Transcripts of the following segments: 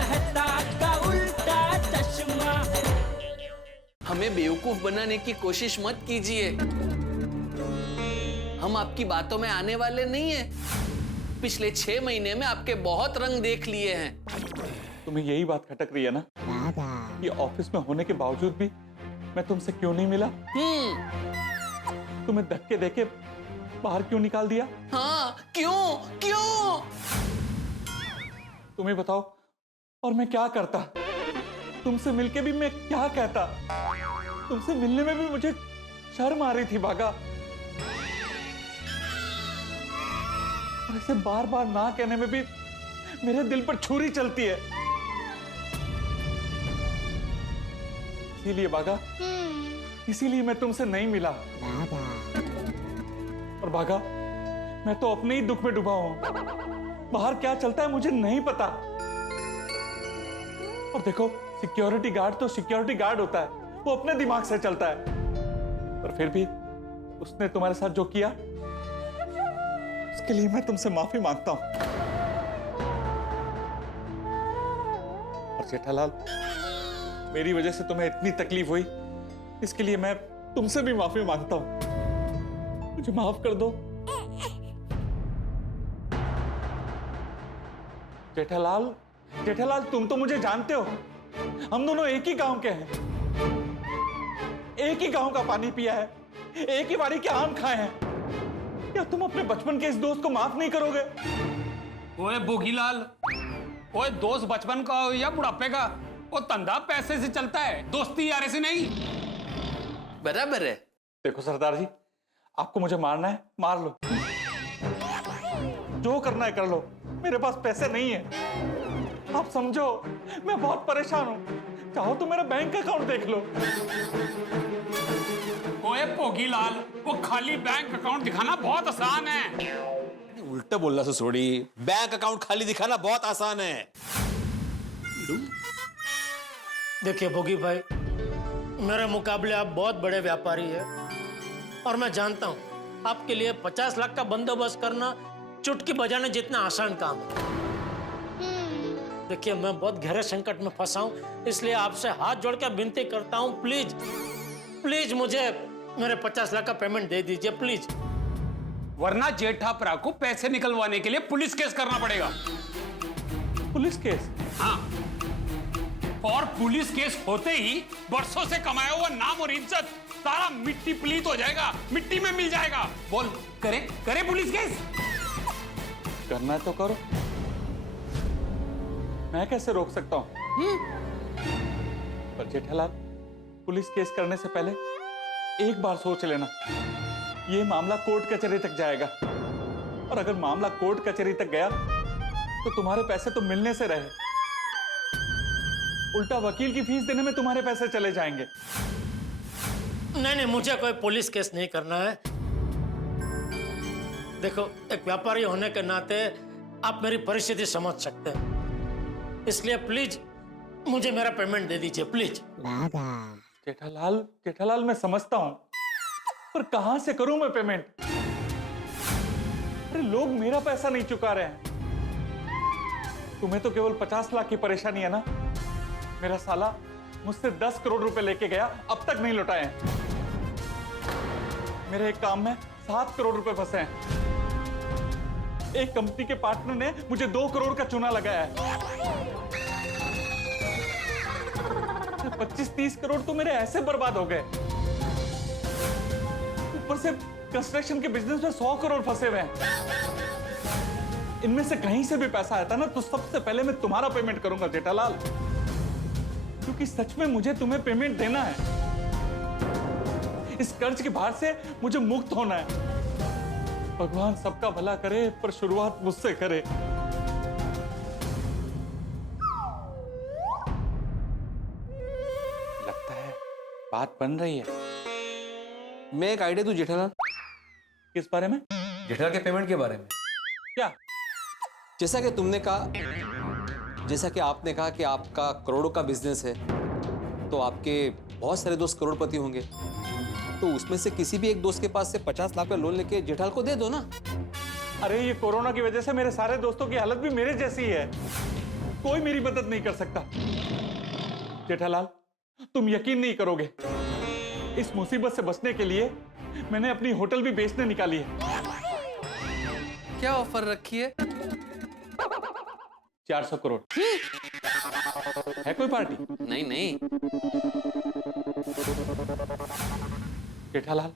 कहता का उल्टा चश्मा। हमें बेवकूफ बनाने की कोशिश मत कीजिए। हम आपकी बातों में आने वाले नहीं हैं। पिछले 6 महीने में आपके बहुत रंग देख लिए हैं। तुम्हें यही बात खटक रही है ना कि ऑफिस में होने के बावजूद भी मैं तुमसे क्यों नहीं मिला? तुम्हें धक्के देके बाहर क्यों निकाल दिया? हाँ, क्यों क्यों? तुम्हें बताओ, और मैं क्या करता? तुमसे मिलके भी मैं क्या कहता? तुमसे मिलने में भी मुझे शर्म आ रही थी भागा। और ऐसे बार बार ना कहने में भी मेरे दिल पर छुरी चलती है। इसीलिए भागा, इसीलिए मैं तुमसे नहीं मिला। और भागा, मैं तो अपने ही दुख में डूबा हूं। बाहर क्या चलता है मुझे नहीं पता। और देखो, सिक्योरिटी गार्ड तो सिक्योरिटी गार्ड होता है, वो अपने दिमाग से चलता है। पर फिर भी उसने तुम्हारे साथ जो किया, उसके लिए मैं तुमसे माफी मांगता हूं। और जेठालाल, मेरी वजह से तुम्हें इतनी तकलीफ हुई, इसके लिए मैं तुमसे भी माफी मांगता हूं। मुझे माफ कर दो। जेठालाल, जेठालाल, तुम तो मुझे जानते हो। हम दोनों एक ही गांव के हैं, एक ही गांव का पानी पिया है, एक ही बाड़ी के आम खाए हैं। क्या तुम अपने बचपन के इस दोस्त को माफ नहीं करोगे? ओए बोगीलाल, ओए दोस्त बचपन का हो या बुढ़ापे का, वो धंधा पैसे से चलता है, दोस्ती यार से नहीं। बराबर है। देखो सरदार जी, आपको मुझे मारना है मार लो, जो करना है कर लो। मेरे पास पैसे नहीं है। आप समझो, मैं बहुत परेशान हूं। चाहो तो मेरा बैंक अकाउंट देख लो। ओए पोगीलाल, वो खाली बैंक अकाउंट दिखाना बहुत आसान है। उल्टा बोलना से छोड़ी, बैंक अकाउंट खाली दिखाना बहुत आसान है। देखिए भोगी भाई, मेरे मुकाबले आप बहुत बड़े व्यापारी हैं और मैं जानता हूं आपके लिए 50 लाख का बंदोबस्त करना चुटकी बजाने जितना आसान काम है। देखिए, मैं बहुत गहरे संकट में फंसा हूं, इसलिए आपसे हाथ जोड़कर विनती करता हूं, प्लीज प्लीज मुझे मेरे 50 लाख का पेमेंट दे दीजिए प्लीज। वरना जेठापरा को पैसे निकलवाने के लिए पुलिस केस करना पड़ेगा। Police case? हाँ, और पुलिस केस होते ही बरसों से कमाया हुआ नाम और इज्जत सारा मिट्टी पलीत हो जाएगा, मिट्टी में मिल जाएगा। बोल, करे करे पुलिस केस? करना है तो करो, मैं कैसे रोक सकता हूं? पर जेठालाल, पुलिस केस करने से पहले एक बार सोच लेना, ये मामला कोर्ट कचहरी तक जाएगा। और अगर मामला कोर्ट कचहरी तक गया तो तुम्हारे पैसे तो मिलने से रहे, उल्टा वकील की फीस देने में तुम्हारे पैसे चले जाएंगे। नहीं नहीं, मुझे कोई पुलिस केस नहीं करना है। देखो, एक व्यापारी होने के नाते आप मेरी परिस्थिति समझ सकते हैं, इसलिए प्लीज मुझे मेरा पेमेंट दे दीजिए प्लीज। जेठालाल, जेठालाल, मैं समझता हूं, पर कहां से करूं मैं पेमेंट? अरे लोग मेरा पैसा नहीं चुका रहे हैं। तुम्हें तो केवल 50 लाख की परेशानी है ना? मेरा साला मुझसे 10 करोड़ रुपए लेके गया, अब तक नहीं लौटाए हैं। मेरे एक काम में 7 करोड़ रुपए फंसे हैं। एक कंपनी के पार्टनर ने मुझे 2 करोड़ का चूना लगाया है। 25-30 करोड़ तो मेरे ऐसे बर्बाद हो गए। ऊपर से कंस्ट्रक्शन के बिजनेस में 100 करोड़ फंसे हुए हैं। इनमें से कहीं से भी पैसा आता ना तो सबसे पहले मैं तुम्हारा पेमेंट करूंगा जेठालाल, क्योंकि सच में मुझे तुम्हें पेमेंट देना है। इस कर्ज के भार से मुझे मुक्त होना है। भगवान सबका भला करे, पर शुरुआत मुझसे करे। लगता है बात बन रही है। मैं एक आइडिया दूं जेठालाल? किस बारे में? जेठालाल के पेमेंट के बारे में। क्या? जैसा कि तुमने कहा, जैसा कि आपने कहा कि आपका करोड़ों का बिजनेस है, तो आपके बहुत सारे दोस्त करोड़पति होंगे, तो उसमें से किसी भी एक दोस्त के पास से 50 लाख का लोन लेके जेठालाल को दे दो ना। अरे ये कोरोना की वजह से मेरे सारे दोस्तों की हालत भी मेरे जैसी है। कोई मेरी मदद नहीं कर सकता। जेठालाल, तुम यकीन नहीं करोगे, इस मुसीबत से बचने के लिए मैंने अपनी होटल भी बेचने निकाली है। क्या ऑफर रखी है? 400 करोड़। है कोई पार्टी? नहीं नहीं, जेठालाल,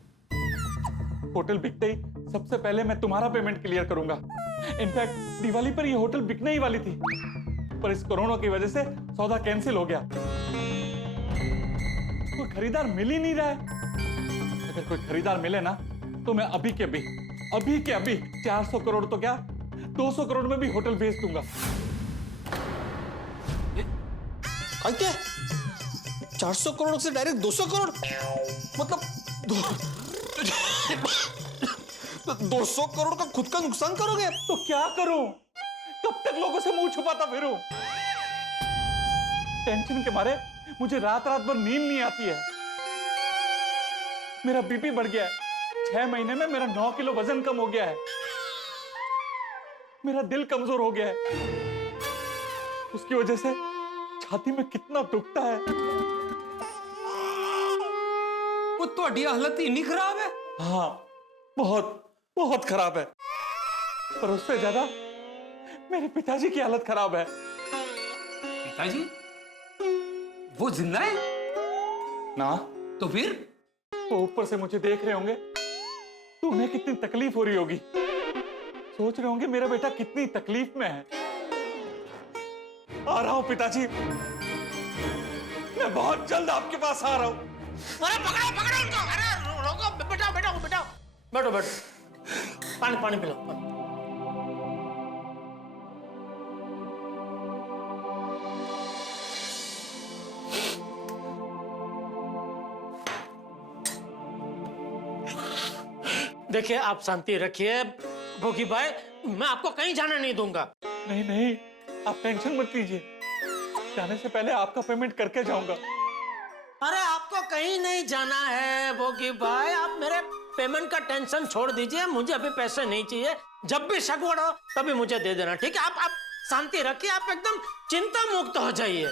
होटल बिकते ही सबसे पहले मैं तुम्हारा पेमेंट क्लियर करूंगा। इनफैक्ट दिवाली पर यह होटल बिकने ही वाली थी, पर इस कोरोना की वजह से सौदा कैंसिल हो गया। कोई खरीदार मिल ही नहीं रहा है। अगर कोई खरीदार मिले ना तो मैं अभी के अभी 400 करोड़ तो क्या 200 करोड़ में भी होटल बेच दूंगा। क्या 400 करोड़ से डायरेक्ट 200 करोड़, मतलब 200 करोड़ का खुद का नुकसान करोगे? तो क्या करूं? कब तक लोगों से मुंह छुपाता फिरूं? टेंशन के मारे मुझे रात रात भर नींद नहीं आती है। मेरा बीपी बढ़ गया है। 6 महीने में मेरा 9 किलो वजन कम हो गया है। मेरा दिल कमजोर हो गया है। उसकी वजह से छाती में कितना दुखता है। वो ਤੁਹਾਡੀ हालत इतनी खराब है? हाँ, बहुत बहुत खराब है। पर उससे ज्यादा मेरे पिताजी की हालत खराब है। पिताजी वो जिंदा है? ना तो फिर वो ऊपर से मुझे देख रहे होंगे तो उन्हें कितनी तकलीफ हो रही होगी। सोच रहे होंगे मेरा बेटा कितनी तकलीफ में है। आ रहा हूं पिताजी, मैं बहुत जल्द आपके पास आ रहा हूं। अरे पकड़ो पकड़ो उनको, अरे रोको, बैठो। बैठो पानी पिलाओ। देखिए, आप शांति रखिए भोगी भाई, मैं आपको कहीं जाने नहीं दूंगा। नहीं, आप टेंशन मत लीजिए। जाने से पहले आपका पेमेंट करके जाऊंगा। अरे आपको कहीं नहीं जाना है भोगी भाई, आप मेरे पेमेंट का टेंशन छोड़ दीजिए। मुझे अभी पैसे नहीं चाहिए। जब भी सगवड़ हो तभी मुझे दे देना, ठीक है? आप शांति रखिए, आप एकदम चिंता मुक्त हो जाइए।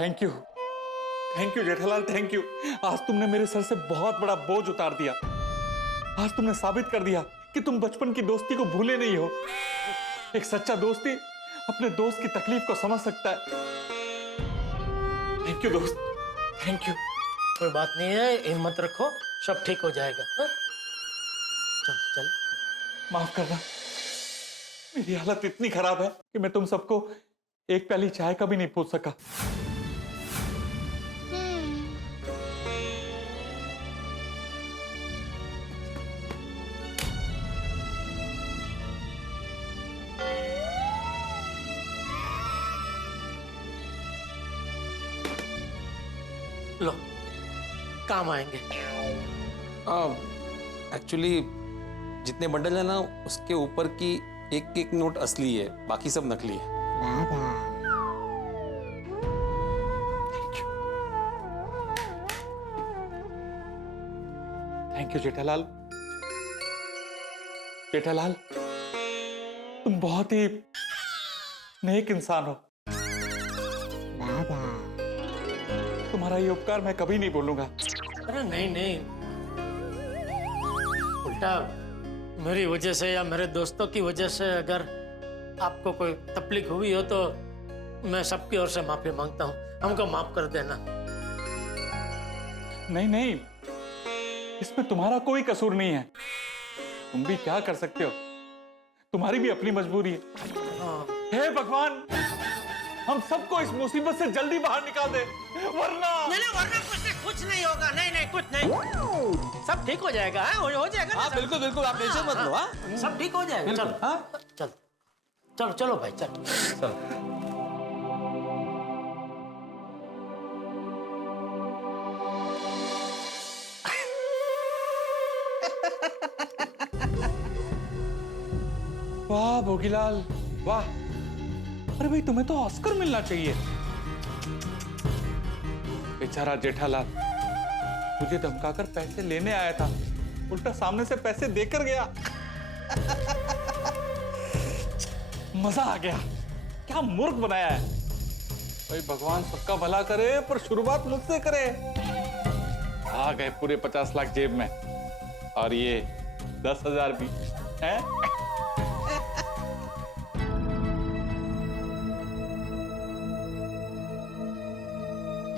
Thank you Jethalal, thank you. आज तुमने मेरे सर से बहुत बड़ा बोझ उतार दिया। आज तुमने साबित कर दिया कि तुम बचपन की दोस्ती को भूले नहीं हो। एक सच्चा दोस्ती अपने दोस्त की तकलीफ को समझ सकता है। थैंक यू दोस्त, थैंक यू। कोई बात नहीं है, हिम्मत रखो, सब ठीक हो जाएगा। हाँ? चल। माफ करना, मेरी हालत इतनी खराब है कि मैं तुम सबको एक प्याली चाय का भी नहीं पूछ सका। लो, काम आएंगे। एक्चुअली जितने बंडल है ना, उसके ऊपर की एक नोट असली है, बाकी सब नकली है। Thank you Jethalal. जेठालाल, तुम बहुत ही नेक इंसान हो। तुम्हारा ये उपकार मैं कभी नहीं भूलूंगा। अरे नहीं, उल्टा मेरी वजह से या मेरे दोस्तों की वजह से अगर आपको कोई तकलीफ हुई हो तो मैं सबकी ओर से माफी मांगता हूँ। हमको माफ कर देना। नहीं, इसमें तुम्हारा कोई कसूर नहीं है। तुम भी क्या कर सकते हो, तुम्हारी भी अपनी मजबूरी है। हे भगवान, हम सबको इस मुसीबत से जल्दी बाहर निकाल दे, वरना वरना कुछ नहीं होगा। नहीं, कुछ नहीं, सब ठीक हो जाएगा। हो जाएगा ना? हाँ बिल्कुल, आप टेंशन मत लो। हाँ, सब ठीक हो जाएगा। चलो भाई, चल। वाह भोगीलाल, वाह। अरे भाई, तुम्हें तो ऑस्कर मिलना चाहिए। बेचारा जेठालाल मुझे धमकाकर पैसे लेने आया था, उल्टा सामने से पैसे देकर गया। मजा आ गया। क्या मूर्ख बनाया है भाई। भगवान सबका भला करे पर शुरुआत मुझसे करे। आ गए पूरे 50 लाख जेब में और ये 10,000 भी है।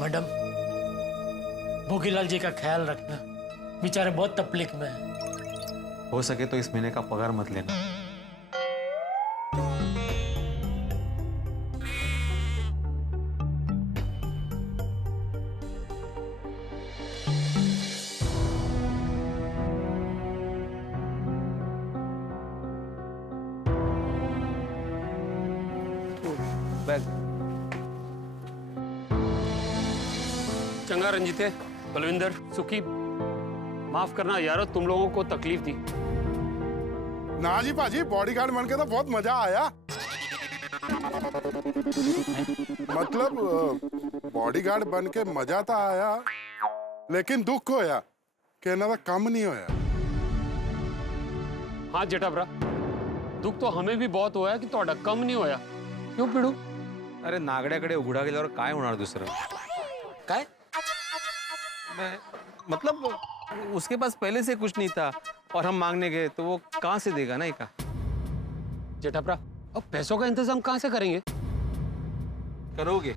मैडम, भोगीलाल जी का ख्याल रखना, बेचारे बहुत तकलीफ में हैं। हो सके तो इस महीने का पगार मत लेना। बैग चंगा रंजीते, बलविंदर, सुखी, माफ करना यारो, तुम लोगों को तकलीफ दी। ना जी भाजी, बॉडीगार्ड बन के तो बहुत मजा आया। मतलब बॉडीगार्ड बन के मजा तो आया, लेकिन दुख होया कि इन्हां दा काम नहीं होया। हाँ जेठा भरा, दुख तो हमें भी बहुत होया कि ਤੁਹਾਡਾ कम नहीं होया। क्यों पिड़ू? अरे नागड्याकडे उघडा गेल्यावर काय होणार दुसरं? काय? मतलब उसके पास पहले से कुछ नहीं था और हम मांगने गए तो वो कहाँ से देगा ना? का जेठा भरा, अब पैसों का इंतजाम कहाँ से करेंगे? करोगे?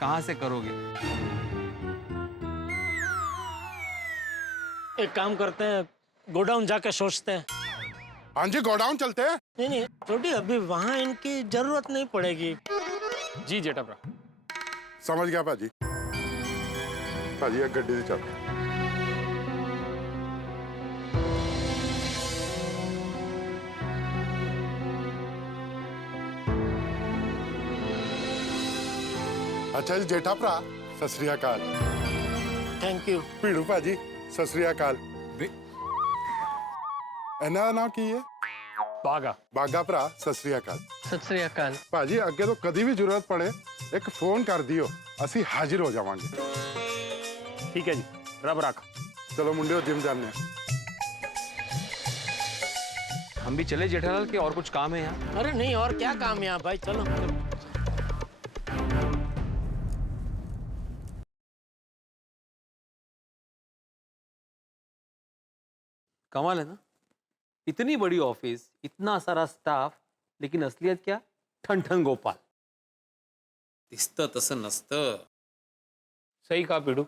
कहाँ से करोगे? एक काम करते हैं, गोडाउन जाके सोचते हैं। हाँ जी, गोडाउन चलते हैं। नहीं छोटी, अभी वहां इनकी जरूरत नहीं पड़ेगी। जी जेठा भरा। समझ गया भाजी। भाजी एक गड्डी से चल। अच्छा जी जेठा भरा, सत श्री अकाल। Thank you. भीड़ू भाजी, सत श्री अकाल। इन्हां दा नाम की है? बागा। बागा भरा, सत श्री अकाल। सत श्री अकाल। भाजी अगे तो कभी भी जरूरत पड़े एक फोन कर दियो, असी हाजिर हो जावांगे। ठीक है जी, रब रख। चलो मुंडियो, जिम जाने। हम भी चले जेठालाल के, और कुछ काम है यहाँ? अरे नहीं, और क्या काम है यहाँ भाई, चलो। कमाल है ना, इतनी बड़ी ऑफिस, इतना सारा स्टाफ, लेकिन असलियत क्या? ठन गोपाल। दिसतं तसं नसतं। सही कहा पिड़ू,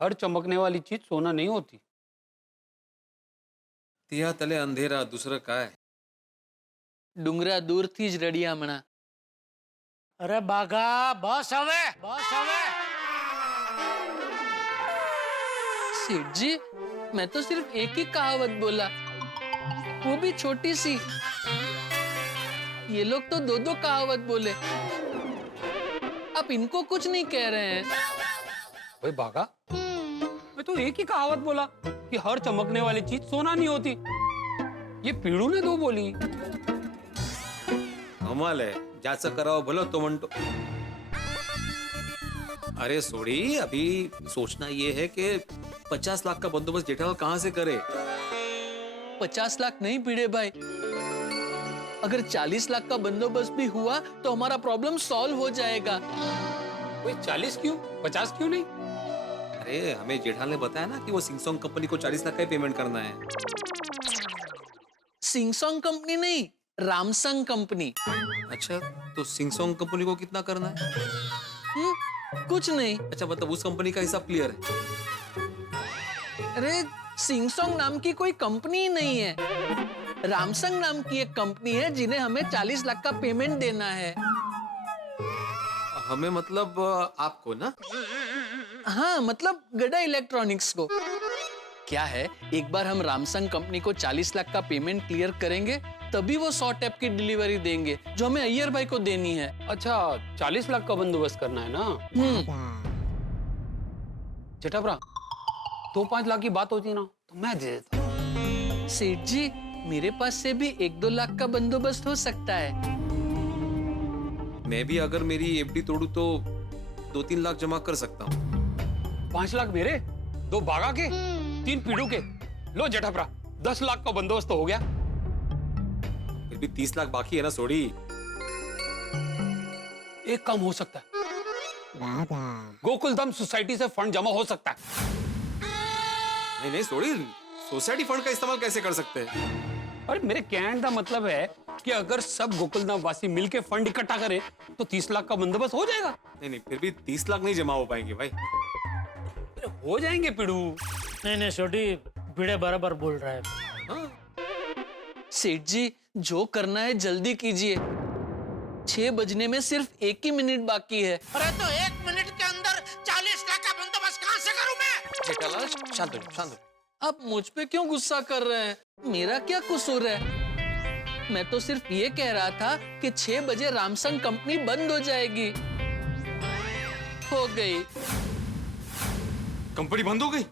हर चमकने वाली चीज सोना नहीं होती। तिया तले अंधेरा, दुसरं काय? डुंगरा दूरથી જ રડિયામણા। अरे बागा, बस हवे, बस हवे। सेठ जी, मैं तो सिर्फ एक ही कहावत बोला, वो भी छोटी सी। ये लोग तो दो दो कहावत बोले। आप इनको कुछ नहीं कह रहे हैं। भाई बागा, मैं तो एक ही कहावत बोला कि हर चमकने वाली चीज सोना नहीं होती। ये पीड़ू ने दो बोली। कमाल है, ज्याचं करावं भलं तो म्हणतो। अरे सोडी, अभी सोचना ये है कि 50 लाख का बंदोबस्त जेठालाल कहाँ से करे? 50 लाख नहीं भिड़े भाई, अगर 40 लाख का बंदोबस्त भी हुआ तो हमारा प्रॉब्लम सॉल्व हो जाएगा। भाई 40 क्यों, 50 क्यों नहीं? अरे हमें जेठालाल ने बताया ना कि वो सिंगसोंग कंपनी को 40 लाख का ही पेमेंट करना है। सिंगसोंग कंपनी नहीं, रामसंग कंपनी। अच्छा, तो सिंगसोंग कंपनी को कितना करना है? कुछ नहीं। अच्छा, मतलब उस कंपनी का हिसाब क्लियर है? अरे सिंगसोंग नाम की कोई कंपनी ही नहीं है, रामसंग नाम की एक कंपनी है जिन्हें हमें 40 लाख का पेमेंट देना है। हमें मतलब आपको ना? हाँ, मतलब गड़ा इलेक्ट्रॉनिक्स को। क्या है, एक बार हम रामसंग कंपनी को 40 लाख का पेमेंट क्लियर करेंगे तभी वो 100 टैप की डिलीवरी देंगे जो हमें अय्यर भाई को देनी है। अच्छा, 40 लाख का बंदोबस्त करना है ना? जेठा भरा, 2-5 लाख की बात होती ना तो मैं दे देता। सेठ जी, मेरे पास से भी 1-2 लाख का बंदोबस्त हो सकता है। मैं भी अगर मेरी एफडी तोड़ू तो 2-3 लाख जमा कर सकता हूँ। 5 लाख मेरे, 2 बागा के, 3 पीड़ू के। लो जेठा भरा, 10 लाख का बंदोबस्त तो हो गया। फिर भी 30 लाख बाकी है ना सोडी। एक काम हो सकता है, गोकुलधाम सोसाइटी से फंड जमा हो सकता है। नहीं नहीं सोडी, सोसाइटी फंड का इस्तेमाल कैसे कर सकते हैं? अरे मेरे कहने का मतलब है कि अगर सब गोकुलधाम वासी मिलके फंड इकट्ठा करें तो 30 लाख का बंदोबस्त हो जाएगा। नहीं नहीं, फिर भी 30 लाख नहीं जमा हो पाएंगे भाई। हो जाएंगे पिड़ू। नहीं छोटी, भिड़े बराबर बोल रहा है। सेठ जी, जो करना है जल्दी कीजिए। 6 बजने में सिर्फ 1 ही मिनट बाकी है। अरे तो 1 मिनट के अंदर 40 लाख का बंदोबस्त कहाँ से करूं मैं? जेठालाल शांत हो, शांत हो। आप मुझ पे क्यों गुस्सा कर रहे हैं? मेरा क्या कसूर है? मैं तो सिर्फ ये कह रहा था कि 6 बजे रामसंग कंपनी बंद हो जाएगी। हो गई। कंपनी बंद हो गई?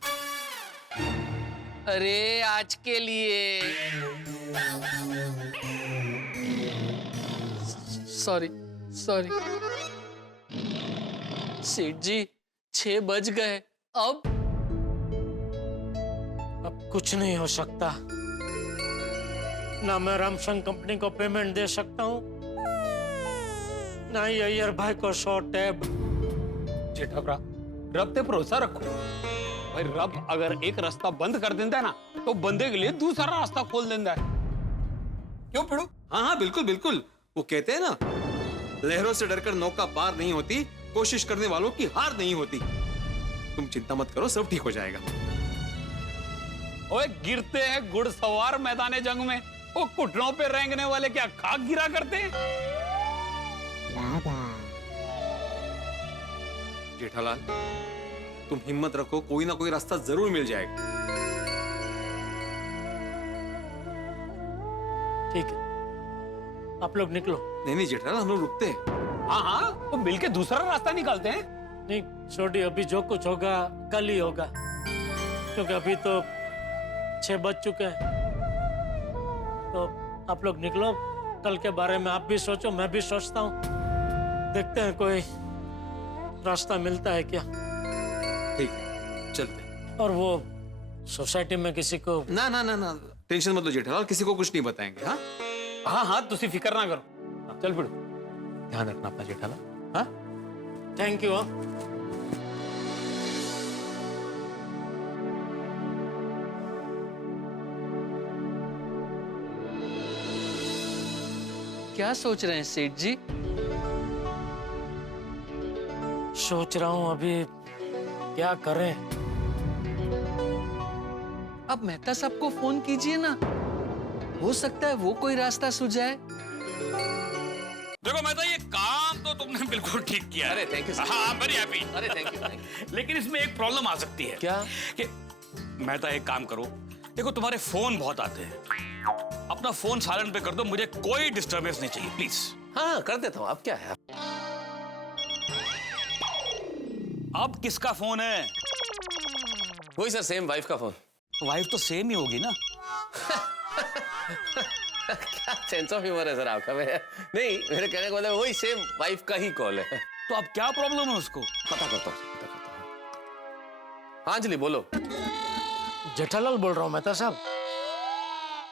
अरे आज के लिए। सॉरी सॉरी सेठ जी, 6 बज गए। अब कुछ नहीं हो सकता। ना मैं रामसंग कंपनी को पेमेंट दे सकता हूँ, ना ही अय्यर भाई को 100 टैब। जेठा रब पे भरोसा रखो भाई। रब अगर एक रास्ता बंद कर देता है ना तो बंदे के लिए दूसरा रास्ता खोल देता है। क्यों पिड़ू? हाँ हाँ बिल्कुल बिल्कुल। वो कहते हैं ना, लहरों से डरकर नौका पार नहीं होती, कोशिश करने वालों की हार नहीं होती। तुम चिंता मत करो, सब ठीक हो जाएगा। ओए गिरते हैं घुड़सवार मैदाने जंग में, वो घुटनों पे रेंगने वाले क्या खाक गिरा करते हैं? जेठालाल, तुम हिम्मत रखो, कोई ना कोई रास्ता जरूर मिल जाएगा। ठीक है, आप लोग निकलो। नहीं नहीं जेठालाल, हम लोग रुकते हैं। हाँ हाँ, तो मिलके दूसरा रास्ता निकालते हैं। नहीं छोटी, अभी जो कुछ होगा कल ही होगा, क्योंकि अभी तो 6 बज चुके हैं। तो आप लोग निकलो, कल के बारे में आप भी सोचो, मैं भी सोचता हूँ। देखते हैं कोई रास्ता मिलता है क्या। ठीक है, चलते हैं। और वो सोसाइटी में किसी को ना ना ना ना, टेंशन मत लो जेठालाल, किसी को कुछ नहीं बताएंगे। हाँ हाँ हाँ, तुसी फिक्र ना करो। चल पिड़ू। ध्यान रखना अपना जेठालाल। हाँ थैंक यू। क्या सोच रहे हैं सेठ जी? सोच रहा हूँ अभी क्या करें। अब मेहता साहब को फोन कीजिए ना, हो सकता है वो कोई रास्ता सुझाए। देखो मैं तो, ये काम तो तुमने बिल्कुल ठीक किया। अरे थैंक यू। हाँ, वेरी हैप्पी। अरे थैंक यू। लेकिन इसमें एक प्रॉब्लम आ सकती है। क्या? कि मैं तो एक काम करो, देखो तुम्हारे फोन बहुत आते हैं, अपना फोन साइलेंट पे कर दो, मुझे कोई डिस्टर्बेंस नहीं चाहिए प्लीज। हाँ कर देता हूँ, अब क्या है। अब किसका फोन है? वही सर, सेम वाइफ का फोन। वाइफ तो सेम ही होगी ना। क्या सेंस ऑफ ह्यूमर है सर आपका। नहीं, मेरे कहने का मतलब वही सेम वाइफ का ही कॉल है। तो अब क्या प्रॉब्लम है उसको? पता करता हूँ। हाँ अंजलि बोलो। जेठालाल बोल रहा हूँ मेहता साहब।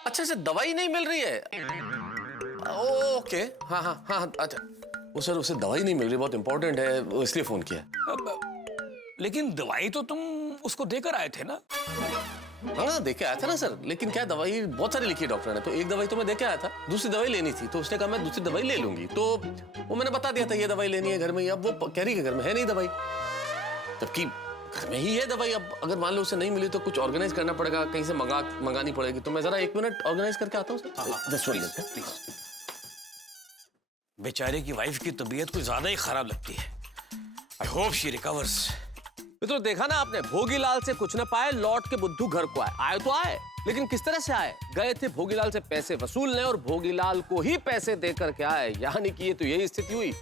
अच्छा अच्छा, दवाई नहीं मिल रही है। ओके, हाँ हाँ हाँ, अच्छा वो सर, उसे दवाई नहीं मिल रही, बहुत इंपॉर्टेंट है, वो इसलिए फोन किया। लेकिन दवाई तो तुम उसको देकर आए थे ना? हाँ देके आया था ना सर, लेकिन क्या दवाई बहुत सारी लिखी है डॉक्टर ने, तो एक दवाई तो मैं देके आया था, दूसरी दवाई लेनी थी, तो उसने कहा मैं दूसरी दवाई ले लूंगी, तो वो मैंने बता दिया था ये दवाई लेनी है घर में ही। अब वो कह रही है घर में है नहीं दवाई, जबकि घर में ही है दवाई। अब अगर मान लो उसे नहीं मिली तो कुछ ऑर्गेनाइज करना पड़ेगा, कहीं से मंगानी पड़ेगी। तो मैं जरा 1 मिनट ऑर्गेनाइज करके आता हूँ सर। प्लीज। बेचारे की वाइफ की तबीयत कुछ ज्यादा ही खराब लगती है। I hope she recovers. तो देखा ना आपने, भोगीलाल से कुछ न पाए, लौट के बुद्धू घर को आए। आए तो आए, लेकिन किस तरह से आए? गए थे भोगीलाल से पैसे वसूलने और भोगीलाल को ही पैसे देकर के आए। यानी कि ये तो यही स्थिति हुई,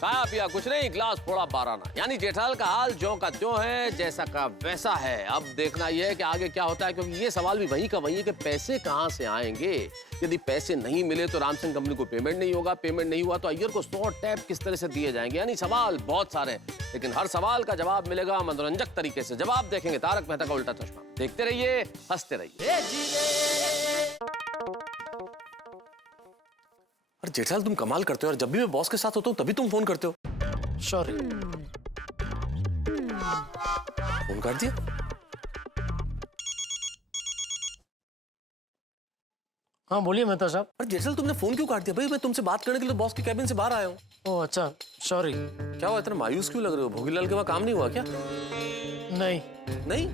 खाया पिया कुछ नहीं, ग्लास फोड़ा 12 आना। यानी जेठालाल का हाल ज्यों का त्यों है, जैसा का वैसा है। अब देखना यह है कि आगे क्या होता है, क्योंकि ये सवाल भी वहीं का वहीं है कि पैसे कहां से आएंगे। यदि पैसे नहीं मिले तो रामसंग कंपनी को पेमेंट नहीं होगा, पेमेंट नहीं हुआ तो अय्यर को 100 टैब किस तरह से दिए जाएंगे। यानी सवाल बहुत सारे हैं, लेकिन हर सवाल का जवाब मिलेगा मनोरंजक तरीके से। जवाब देखेंगे तारक मेहता का उल्टा चश्मा। देखते रहिए, हंसते रहिए। जेठालाल तुम कमाल करते हो, और जब भी मैं बॉस के साथ होता हूँ तभी तुम फोन करते हो। सॉरी। फोन कर दिया? हाँ बोलिए मेहता साहब। अरे जेठालाल तुमने फोन क्यों काट दिया? भाई मैं तुमसे बात करने के लिए बॉस के कैबिन से बाहर आया हूँ। ओह अच्छा, सॉरी। क्या हुआ, इतना मायूस क्यों लग रहे हो? भोगीलाल के वहाँ काम नहीं हुआ क्या? नहीं नहीं?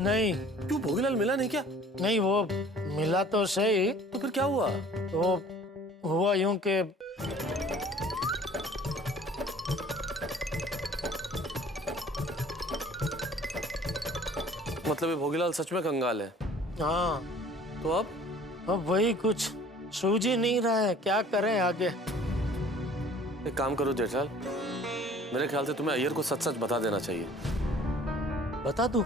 नहीं क्यों, भोगीलाल मिला नहीं क्या? नहीं, वो मिला तो सही, तो फिर क्या हुआ? वो हुआ यूं कि मतलब ये भोगीलाल सच में कंगाल है? हाँ, तो अब वही कुछ सूझ ही नहीं रहा है, क्या करें आगे। एक काम करो जेठालाल, मेरे ख्याल से तुम्हें अय्यर को सच सच बता देना चाहिए। बता दूं?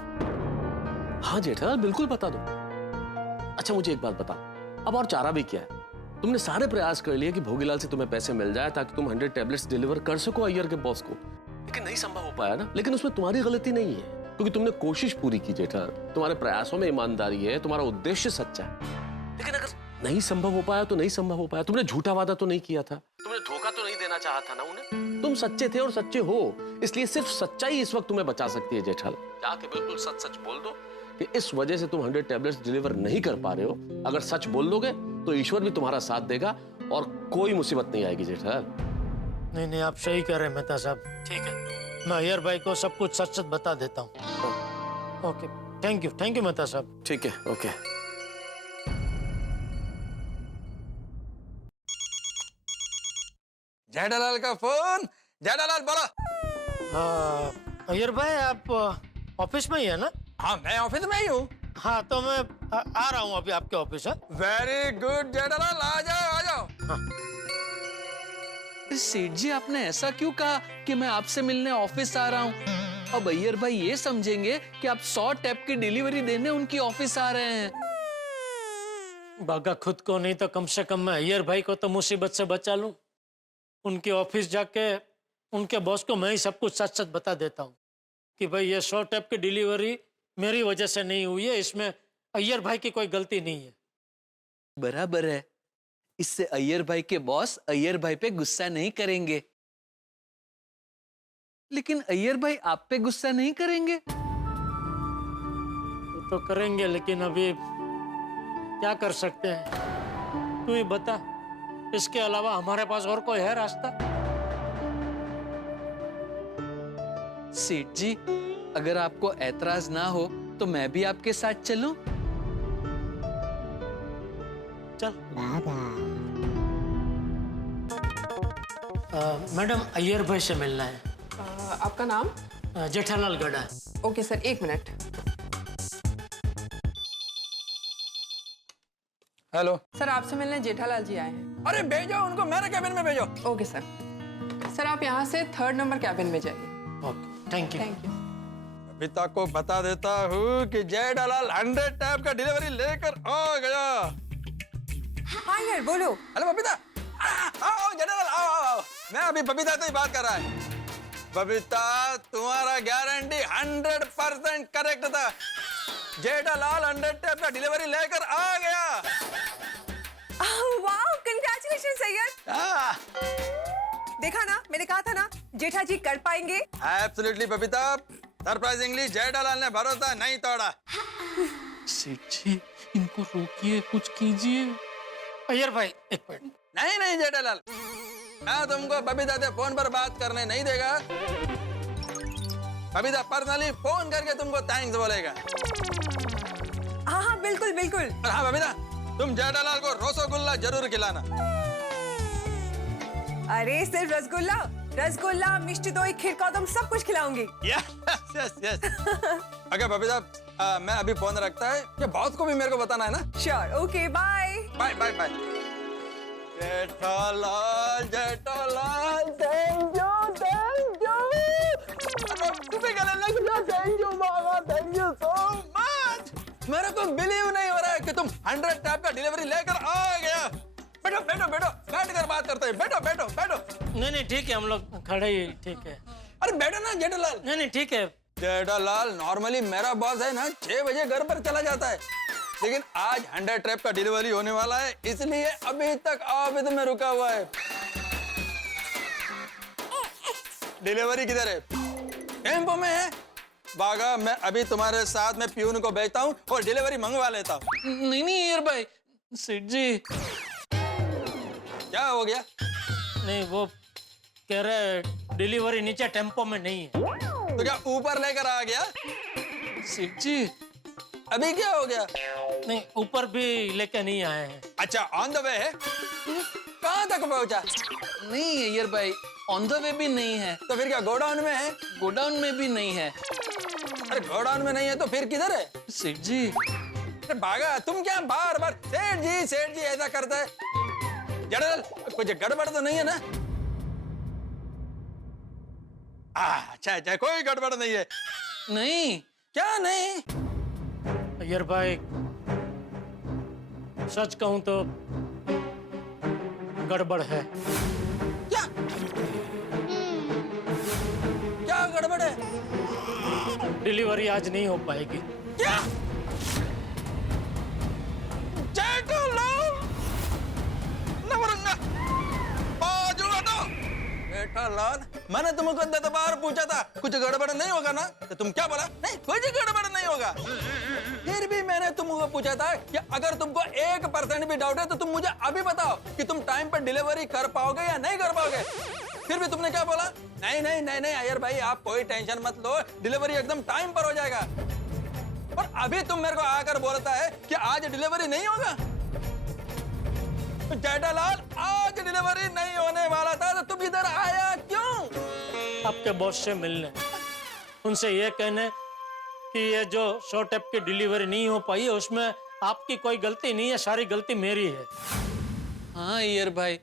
हाँ जेठालाल बिल्कुल बता दो। अच्छा मुझे एक बात बता, अब और चारा भी क्या है? तुमने सारे प्रयास कर लिए कि भोगीलाल से तुम्हें पैसे मिल जाए ताकि तुम 100 टैबलेट्स डिलीवर कर सको अय्यर के बॉस को, लेकिन नहीं संभव हो पाया ना। लेकिन उसमें तुम्हारी गलती नहीं है, क्योंकि तुमने कोशिश पूरी की जेठालाल, तुम्हारे प्रयासों में ईमानदारी है, तुम्हारा उद्देश्य सच्चा है। लेकिन अगर नहीं संभव हो पाया तो नहीं संभव हो पाया। तुमने झूठा वादा तो नहीं किया था, तुमने धोखा तो नहीं देना चाहा था ना उन्हें। तुम सच्चे थे और सच्चे हो, इसलिए सिर्फ सच्चाई इस वक्त तुम्हें बचा सकती है जेठालाल। जाके बिल्कुल सच सच बोल दो कि इस वजह से तुम 100 टैबलेट्स डिलीवर नहीं कर पा रहे हो। अगर सच बोल दोगे तो ईश्वर भी तुम्हारा साथ देगा और कोई मुसीबत नहीं आएगी जेठालाल। नहीं नहीं, आप सही कह रहे हैं मेहता साहब। ठीक है, मैं अय्यर भाई को सब कुछ सच सच बता देता हूँ। ओके, थैंक यू मेहता साहब। ठीक है, ओके। जेठालाल का फोन। जेठालाल बोलो। अय्यर भाई आप ऑफिस में ही है ना? हाँ मैं ऑफिस में ही हूँ। हाँ तो मैं आ रहा हूँ अभी आपके ऑफिस। वेरी गुड जेठालाल, आ जाओ आ जाओ। सेठ जी आपने ऐसा क्यों कहा कि मैं आपसे मिलने ऑफिस आ रहा हूँ? अब अय्यर भाई ये समझेंगे कि आप 100 टैप की डिलीवरी देने उनकी ऑफिस आ रहे हैं। बागा खुद को नहीं तो कम से कम मैं अय्यर भाई को तो मुसीबत से बचा लूं। उनके ऑफिस जाके उनके बॉस को मैं ही सब कुछ सच सच बता देता हूँ कि भाई ये 100 टैप की डिलीवरी मेरी वजह से नहीं हुई है, इसमें अय्यर भाई की कोई गलती नहीं है। बराबर है, इससे अय्यर भाई के बॉस अय्यर भाई पे गुस्सा नहीं करेंगे। लेकिन अय्यर भाई आप पे गुस्सा नहीं करेंगे? तो करेंगे, लेकिन अभी क्या कर सकते हैं, तू ही बता। इसके अलावा हमारे पास और कोई है रास्ता? सेठ जी अगर आपको ऐतराज ना हो तो मैं भी आपके साथ चलूं? चल। मैडम अय्यर भाई से मिलना है। आपका नाम? जेठालाल गड़ा। Okay sir, 1 minute. Hello sir आपसे मिलने जेठालाल जी आए हैं। अरे भेजो उनको, मेरे कैबिन में भेजो। Okay sir. सर आप यहाँ से 3rd नंबर कैबिन में जाइए। Okay, thank you. Thank you. Babita को बता देता हूँ कि जेठालाल 100 टैब का डिलीवरी लेकर आ गया। हाँ यार बोलो। हेलो बबीता, आओ जेठालाल आओ। मैं अभी बबीता से ही बात कर रहा है। बबीता तुम्हारा गारंटी 100% करेक्ट था। जेठालाल 100 टैब का डिलीवरी लेकर आ गया। Wow, congratulations Iyer. देखा ना, मैंने कहा था ना जेठा जी कर पाएंगे। एब्सोल्युटली बबीता, सरप्राइजिंगली जेठालाल ने भरोसा नहीं तोड़ा। सेठ जी इनको रोकिए, कुछ कीजिए। अय्यर भाई एक मिनट। नहीं जेठालाल, मैं तुमको बबीता से फोन पर बात करने नहीं देगा। बबीता पर्सनली फोन करके तुमको थैंक्स बोलेगा। हाँ बिल्कुल बिल्कुल। और हाँ बबीता, तुम जेठालाल को रसगुल्ला जरूर खिलाना। अरे सिर्फ रसगुल्ला, मिष्टी दोई, खीर कदम सब कुछ खिलाऊंगी। यस। ओके बबीता, मैं अभी फोन रखता है। ये बॉस को भी मेरे को बताना है ना। Sure, okay bye. Bye. Jethalal thank you. तुम्हें गले लग गया। थैंक यू बाबा, थैंक यू सो मच। मेरे को बिलीव नहीं हो रहा है कि तुम 100 टैब का डिलीवरी लेकर आ गया। बैठो बैठ कर बात करते हैं। बैठो। नहीं ठीक है, हम लोग खड़े ही ठीक है। अरे बैठो ना जेठालाल। नहीं ठीक है। जेठालाल नॉर्मली मेरा बॉस है ना 6 बजे घर पर चला जाता है, लेकिन आज 100 ट्रैप का डिलीवरी होने वाला है, इसलिए अभी तक आबिद में रुका हुआ है। डिलीवरी किधर है? टेम्पो में है। बागा, मैं अभी तुम्हारे साथ में प्यून को भेजता हूँ और डिलीवरी मंगवा लेता हूँ। नहीं नहीं अय्यर भाई, सेठ जी। क्या हो गया? नहीं, वो कह रहे डिलीवरी नीचे टेम्पो में नहीं है। तो क्या ऊपर लेकर आ गया? सेठ जी, अभी क्या हो गया? नहीं, ऊपर भी लेके नहीं आए हैं। अच्छा, ऑन द वे है। कहाँ तक पहुँचा? नहीं अय्यर भाई, ऑन द वे भी नहीं है। तो फिर क्या गोडाउन में है? गोडाउन में भी नहीं है। अरे गोडाउन में नहीं है तो फिर किधर है? सेठ जी, अरे बागा, तुम क्या बार बार सेठ जी ऐसा करता है? जनरल, कुछ गड़बड़ तो नहीं है ना? अच्छा, कोई गड़बड़ नहीं है। नहीं। क्या नहीं? अय्यर भाई, सच कहूं तो गड़बड़ है। क्या? क्या गड़बड़ है? डिलीवरी आज नहीं हो पाएगी। क्या? जेठालाल, नवरंगा, बाजू हटो। जेठालाल, मैंने तुमको 10 बार पूछा था कुछ गड़बड़ नहीं होगा ना, तो तुम क्या बोला? नहीं, कुछ गड़बड़ नहीं होगा। फिर भी मैंने तुमको पूछा था कि अगर तुमको 1% भी डाउट है तो तुम मुझे अभी बताओ कि तुम टाइम पर डिलीवरी कर पाओगे या नहीं कर पाओगे। फिर भी तुमने क्या बोला? नहीं अय्यर भाई, आप कोई टेंशन मत लो, डिलीवरी एकदम टाइम पर हो जाएगा। और अभी तुम मेरे को आकर बोलता है कि आज डिलीवरी नहीं होगा। जेठालाल, आज डिलीवरी नहीं होने वाला था तो तुम इधर आया क्यों? आपके बॉस से मिलने, उनसे ये कहने कि ये जो शॉर्ट ऐप की डिलीवरी नहीं हो पाई है उसमें आपकी कोई गलती नहीं है, सारी गलती मेरी है। हाँ अय्यर भाई,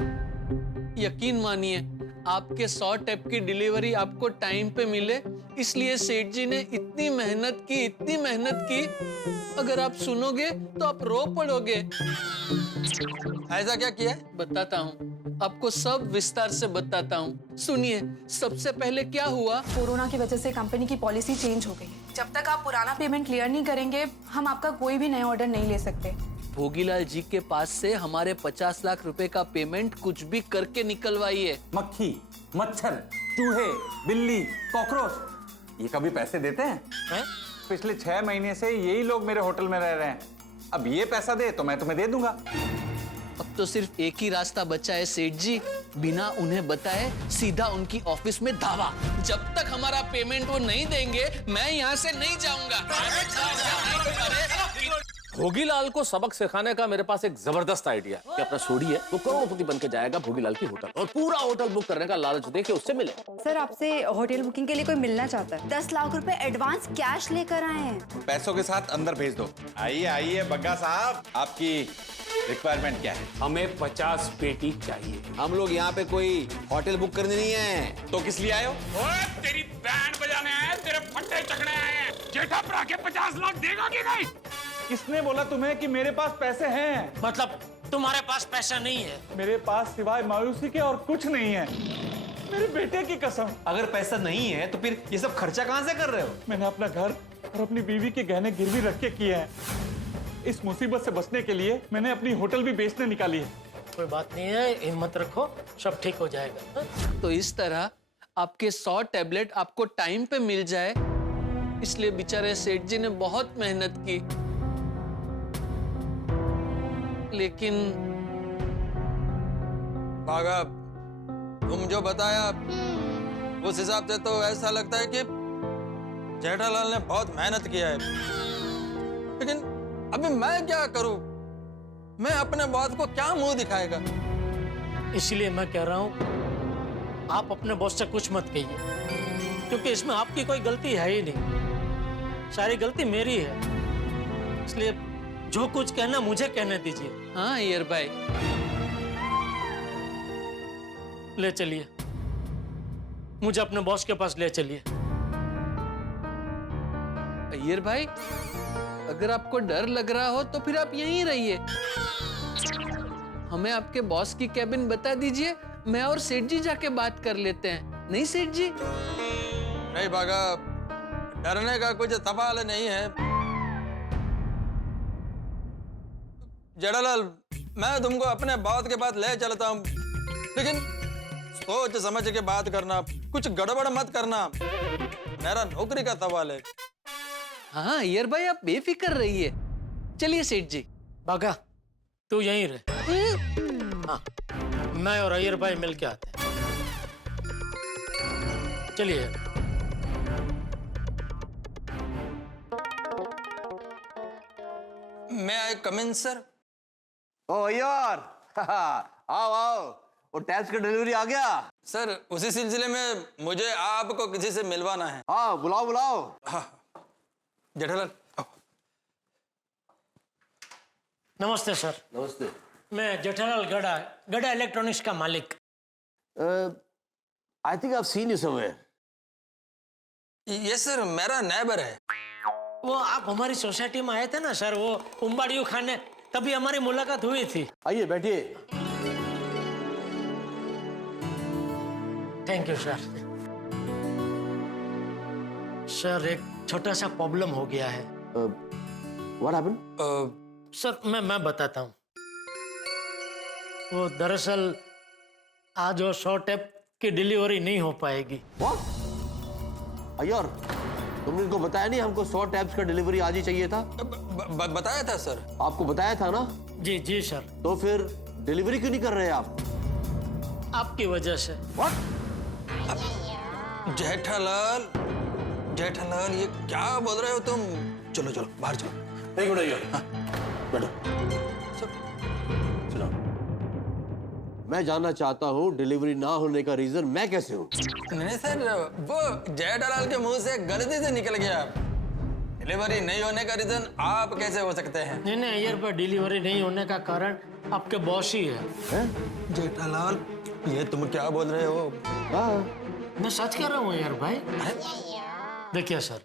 यकीन मानिए, आपके 100 टैप की डिलीवरी आपको टाइम पे मिले, इसलिए सेठ जी ने इतनी मेहनत की। अगर आप सुनोगे तो आप रो पड़ोगे। ऐसा क्या किया है? बताता हूँ, आपको सब विस्तार से बताता हूँ। सुनिए, सबसे पहले क्या हुआ? कोरोना की वजह से कंपनी की पॉलिसी चेंज हो गई। जब तक आप पुराना पेमेंट क्लियर नहीं करेंगे, हम आपका कोई भी नया ऑर्डर नहीं ले सकते। भोगीलाल जी के पास से हमारे 50 लाख रुपए का पेमेंट कुछ भी करके निकलवाइए। मक्खी, मच्छर, चूहे, बिल्ली, कॉकरोच, ये कभी पैसे देते हैं? पिछले 6 महीने से यही लोग मेरे होटल में रह रहे हैं। अब ये पैसा दे तो मैं तुम्हें दे दूंगा। अब तो सिर्फ एक ही रास्ता बचा है सेठ जी, बिना उन्हें बताए सीधा उनकी ऑफिस में धावा। जब तक हमारा पेमेंट वो नहीं देंगे, मैं यहाँ से नहीं जाऊंगा। भोगीलाल को सबक सिखाने का मेरे पास एक जबरदस्त आइडिया है कि अपना छोड़िए, वो करोड़पति बन के जाएगा भोगीलाल की होटल और पूरा होटल बुक करने का लालच दे के उससे मिले। सर, आपसे होटल बुकिंग के लिए कोई मिलना चाहता है। 10 लाख रुपए एडवांस कैश लेकर आए हैं। पैसों के साथ अंदर भेज दो। आइए बग्गा साहब, आपकी रिक्वायरमेंट क्या है? हमें 50 पेटी चाहिए। हम लोग यहाँ पे कोई होटल बुक करने नहीं आए। तो किस लिए आए हो? ओए, तेरी बैंड बजाने आए, तेरे फट्टे चखने आए हैं। जेठा भरा के 50 लाख देगा कि नहीं? किसने बोला तुम्हें कि मेरे पास पैसे हैं? मतलब तुम्हारे पास पैसा नहीं है? मेरे पास सिवाय मायूसी के और कुछ नहीं है, मेरे बेटे की कसम। अगर पैसा नहीं है तो फिर ये सब खर्चा कहाँ से कर रहे हो? मैंने अपना घर और अपनी बीवी के गहने गिरवी रख के किए हैं। इस मुसीबत से बचने के लिए मैंने अपनी होटल भी बेचने निकाली है। कोई बात नहीं है, हिम्मत रखो, सब ठीक हो जाएगा। तो इस तरह आपके 100 टैबलेट आपको टाइम पे मिल जाए, इसलिए बेचारे सेठ जी ने बहुत मेहनत की। लेकिन भागा, तुम जो बताया उस हिसाब से तो ऐसा लगता है कि जेठालाल ने बहुत मेहनत किया है। लेकिन अभी मैं क्या करूं? मैं अपने बॉस को क्या मुंह दिखाएगा? इसलिए मैं कह रहा हूं, आप अपने बॉस से कुछ मत कहिए, क्योंकि इसमें आपकी कोई गलती है ही नहीं, सारी गलती मेरी है। इसलिए जो कुछ कहना मुझे कहने दीजिए। हाँ अय्यर भाई, ले चलिए, मुझे अपने बॉस के पास ले चलिए। अय्यर भाई, अगर आपको डर लग रहा हो तो फिर आप यहीं रहिए। हमें आपके बॉस की कैबिन बता दीजिए, मैं और सेठ जी जाके बात कर लेते हैं। नहीं सेठ जी? नहीं भागा, डरने का कुछ सवाल नहीं है। जेठालाल, मैं तुमको अपने बात के बाद ले चलता हूँ, लेकिन सोच समझ के बात करना, कुछ गड़बड़ मत करना, मेरा नौकरी का सवाल है। हाँ अय्यर भाई आप बेफिक्र रहिए। चलिए सेठ जी। बागा तू यहीं रहे। हाँ मैं और अय्यर भाई मिल के आते हैं। चलिए। मैं आई कम इन सर? ओ यार आओ आओ, वो टैक्स का डिलीवरी आ गया। सर उसी सिलसिले में मुझे आपको किसी से मिलवाना है। हाँ बुलाओ बुलाओ। हाँ जेठालाल। नमस्ते सर। नमस्ते। मैं जेठालाल गड़ा, गड़ा इलेक्ट्रॉनिक्स का मालिक। I think I seen you somewhere. ये सर मेरा नेबर है। वो आप हमारी सोसाइटी में आए थे ना सर, वो उम्बाड़ियों खाने, तभी हमारी मुलाकात हुई थी। आइए बैठिए। Thank you sir. सर एक छोटा सा प्रॉब्लम हो गया है। What happened? सर मैं बताता हूँ। वो दरअसल आज वो 100 टेप की डिलीवरी नहीं हो पाएगी। व्हाट? अय्यर तुमने इनको बताया नहीं हमको 100 टैब्स का डिलीवरी आज ही चाहिए था? बताया था सर। आपको बताया था ना? जी जी सर। तो फिर डिलीवरी क्यों नहीं कर रहे आप? आपकी वजह से। व्हाट? जेठालाल, जेठालाल ये क्या बोल रहे हो तुम? चलो चलो बाहर चलो। एक मिनट अय्यर। हाँ बैठो। सुनो, मैं जानना चाहता हूँ डिलीवरी ना होने का रीजन मैं कैसे हूँ? नहीं सर, वो जेठालाल के मुंह से गलती से निकल गया। डिलीवरी नहीं होने का रीजन आप कैसे हो सकते हैं? नहीं नहीं अय्यर पर डिलीवरी नहीं होने का कारण आपके बॉस ही है। जेठालाल ये तुम क्या बोल रहे हो? मैं सच कह रहा हूँ अय्यर भाई। देखिए सर,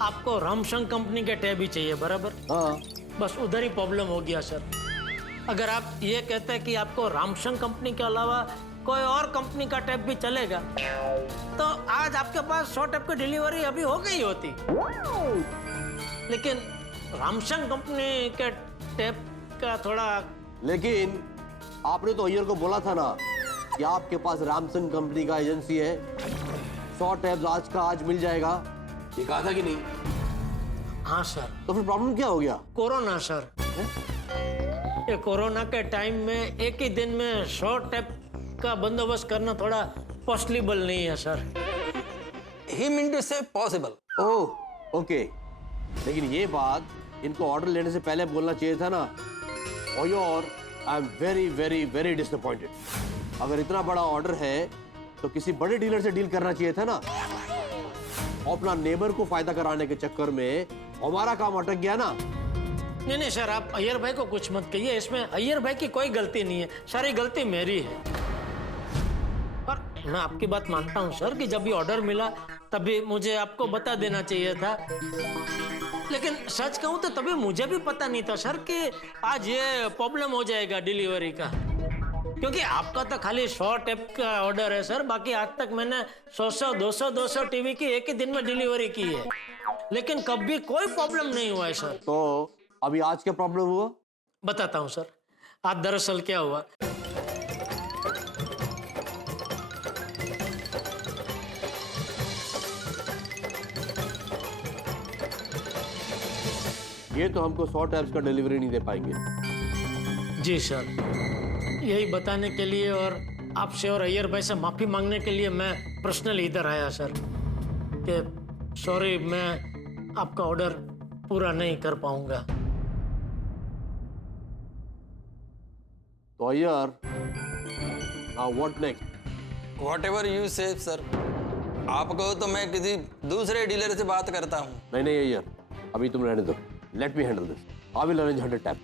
आपको रामसंग कंपनी के टैब ही चाहिए बराबर? हाँ। बस उधर ही प्रॉब्लम हो गया सर। अगर आप ये कहते हैं कि आपको रामसंग कंपनी के अलावा कोई और कंपनी का टैब भी चलेगा, तो आज आपके पास 100 टैब की डिलीवरी अभी हो गई होती। लेकिन रामसंग कंपनी के टैब का थोड़ा। लेकिन आपने तो अय्यर को बोला था ना कि आपके पास रामसंग कंपनी का एजेंसी है, 100 टैब्स आज का आज मिल जाएगा, ये कहा था कि नहीं? हाँ सर। तो फिर प्रॉब्लम क्या हो गया? Corona sir. ये कोरोना के टाइम में एक ही दिन में 100 टैब का बंदोबस्त करना थोड़ा पॉसिबल नहीं है sir. He meant to say possible. Oh okay, लेकिन ये बात इनको ऑर्डर लेने से पहले बोलना चाहिए था ना। और I am very very very disappointed. अगर इतना बड़ा ऑर्डर है तो किसी बड़े डीलर से डील करना चाहिए था ना। अपना नेबर को फायदा कराने के चक्कर में हमारा काम अटक गया ना। नहीं नहीं सर, आप अय्यर भाई को कुछ मत कहिए, इसमें अय्यर भाई की कोई गलती नहीं है, सारी गलती मेरी है। और मैं आपकी बात मानता हूँ सर कि जब भी ऑर्डर मिला तभी मुझे आपको बता देना चाहिए था। लेकिन सच कहूँ तो तभी मुझे भी पता नहीं था सर कि आज ये प्रॉब्लम हो जाएगा डिलीवरी का। क्योंकि आपका तो खाली 100 टैप का ऑर्डर है सर, बाकी आज तक मैंने 100-200 टीवी की एक ही दिन में डिलीवरी की है, लेकिन कभी कोई प्रॉब्लम नहीं हुआ है सर। तो अभी आज क्या प्रॉब्लम हुआ? बताता हूँ सर। आज दरअसल क्या हुआ, ये तो हमको 100 टैब्स का डिलीवरी नहीं दे पाएंगे। जी सर, यही बताने के लिए और आपसे और अय्यर भाई से माफी मांगने के लिए मैं पर्सनली इधर आया सर कि सॉरी, मैं आपका ऑर्डर पूरा नहीं कर पाऊंगा। तो Iyer, now what next? Whatever you say, sir. आपको तो मैं किसी दूसरे डीलर से बात करता हूँ। नहीं अय्यर, अभी तुम रहने दो। Let me handle this. I will arrange 100 tab.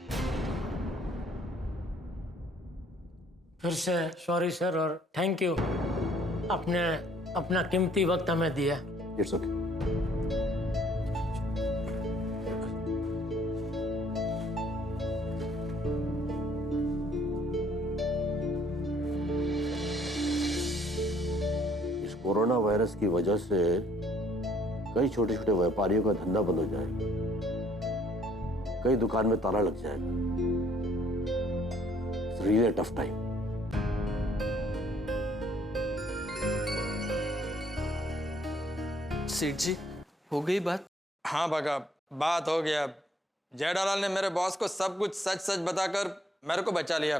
फिर से सॉरी सर और थैंक यू, आपने अपना कीमती वक्त हमें दिया। It's okay. इस कोरोना वायरस की वजह से कई छोटे छोटे व्यापारियों का धंधा बंद हो जाएगा, कई दुकान में ताला लग जाएगा। really a tough time. सेठ जी, हो गई बात? हाँ भगा, बात हो गया। जेठालाल ने मेरे बॉस को सब कुछ सच सच बताकर मेरे को बचा लिया।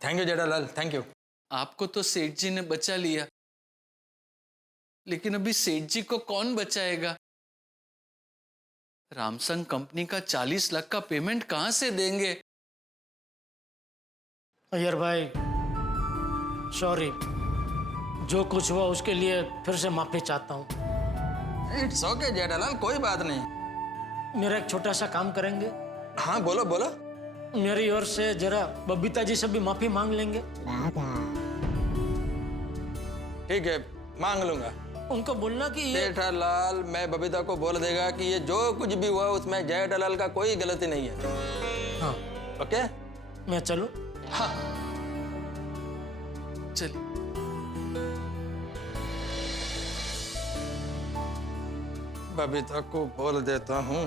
Thank you Jethalal, thank you. आपको तो सेठ जी ने बचा लिया, लेकिन अभी सेठ जी को कौन बचाएगा? रामसंग कंपनी का 40 लाख का पेमेंट कहां से देंगे? अय्यर भाई, सॉरी, जो कुछ हुआ उसके लिए फिर से माफी चाहता हूँ। इट्स ओके जेठालाल, कोई बात नहीं। मेरा एक छोटा सा काम करेंगे? हाँ बोलो बोलो। मेरी ओर से जरा बबीता जी से भी माफी मांग लेंगे? ठीक है, मांग लूंगा। उनको बोलना कि ये जेठालाल मैं बबीता को बोल देगा कि ये जो कुछ भी हुआ उसमें जेठालाल का कोई गलती नहीं है। हाँ। ओके, मैं चलूं? हाँ चलिए। बबीता को बोल देता हूँ।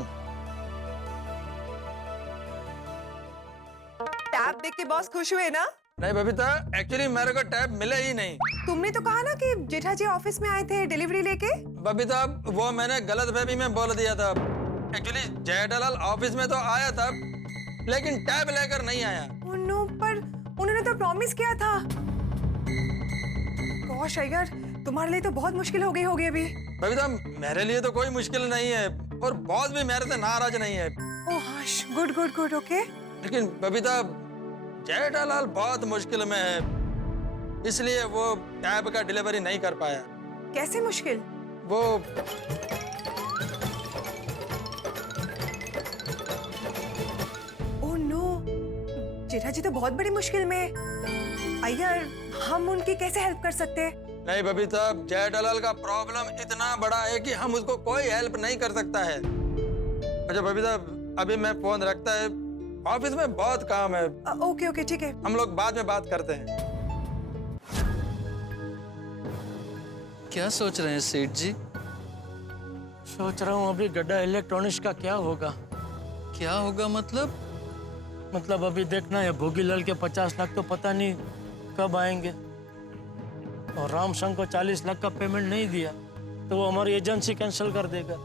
टैब देख के बॉस खुश हुए ना? नहीं बबीता, एक्चुअली मेरे को टैब मिले ही नहीं। तुमने तो कहा ना कि जेठा जी ऑफिस में आए थे डिलीवरी लेके। बबीता वो मैंने गलत फहमी में बोल दिया था। एक्चुअली जेठालाल ऑफिस में तो आया था, लेकिन टैब लेकर नहीं आया। ओह नो, पर उन्होंने तो प्रॉमिस किया था। गॉश अय्यर, तुम्हारे लिए तो बहुत मुश्किल हो गई होगी अभी। बबीता मेरे लिए तो कोई मुश्किल नहीं है, और बॉस भी मेरे से नाराज नहीं है। Oh hush, good good good, okay. लेकिन बबीता जेठालाल बहुत मुश्किल में है, इसलिए वो टैब का डिलीवरी नहीं कर पाया। कैसे मुश्किल? वो ओह नो, जेठा जी तो बहुत बड़ी मुश्किल में। अय्यर, हम उनकी कैसे हेल्प कर सकते हैं? नहीं बबीता, जेठालाल का प्रॉब्लम इतना बड़ा है कि हम उसको कोई हेल्प नहीं कर सकता है। अच्छा बबीता, अभी मैं फोन रखता है, ऑफिस में बहुत काम है। ओके ओके, ठीक है। हम लोग बाद में बात करते हैं। क्या सोच रहे हैं सेठ जी? सोच रहा हूँ अभी गड्ढा इलेक्ट्रॉनिक्स का क्या होगा। क्या होगा मतलब? मतलब अभी देखना है, भोगीलाल के 50 लाख तो पता नहीं कब आएंगे, और रामसंग को 40 लाख का पेमेंट नहीं दिया तो वो हमारी एजेंसी कैंसिल कर देगा।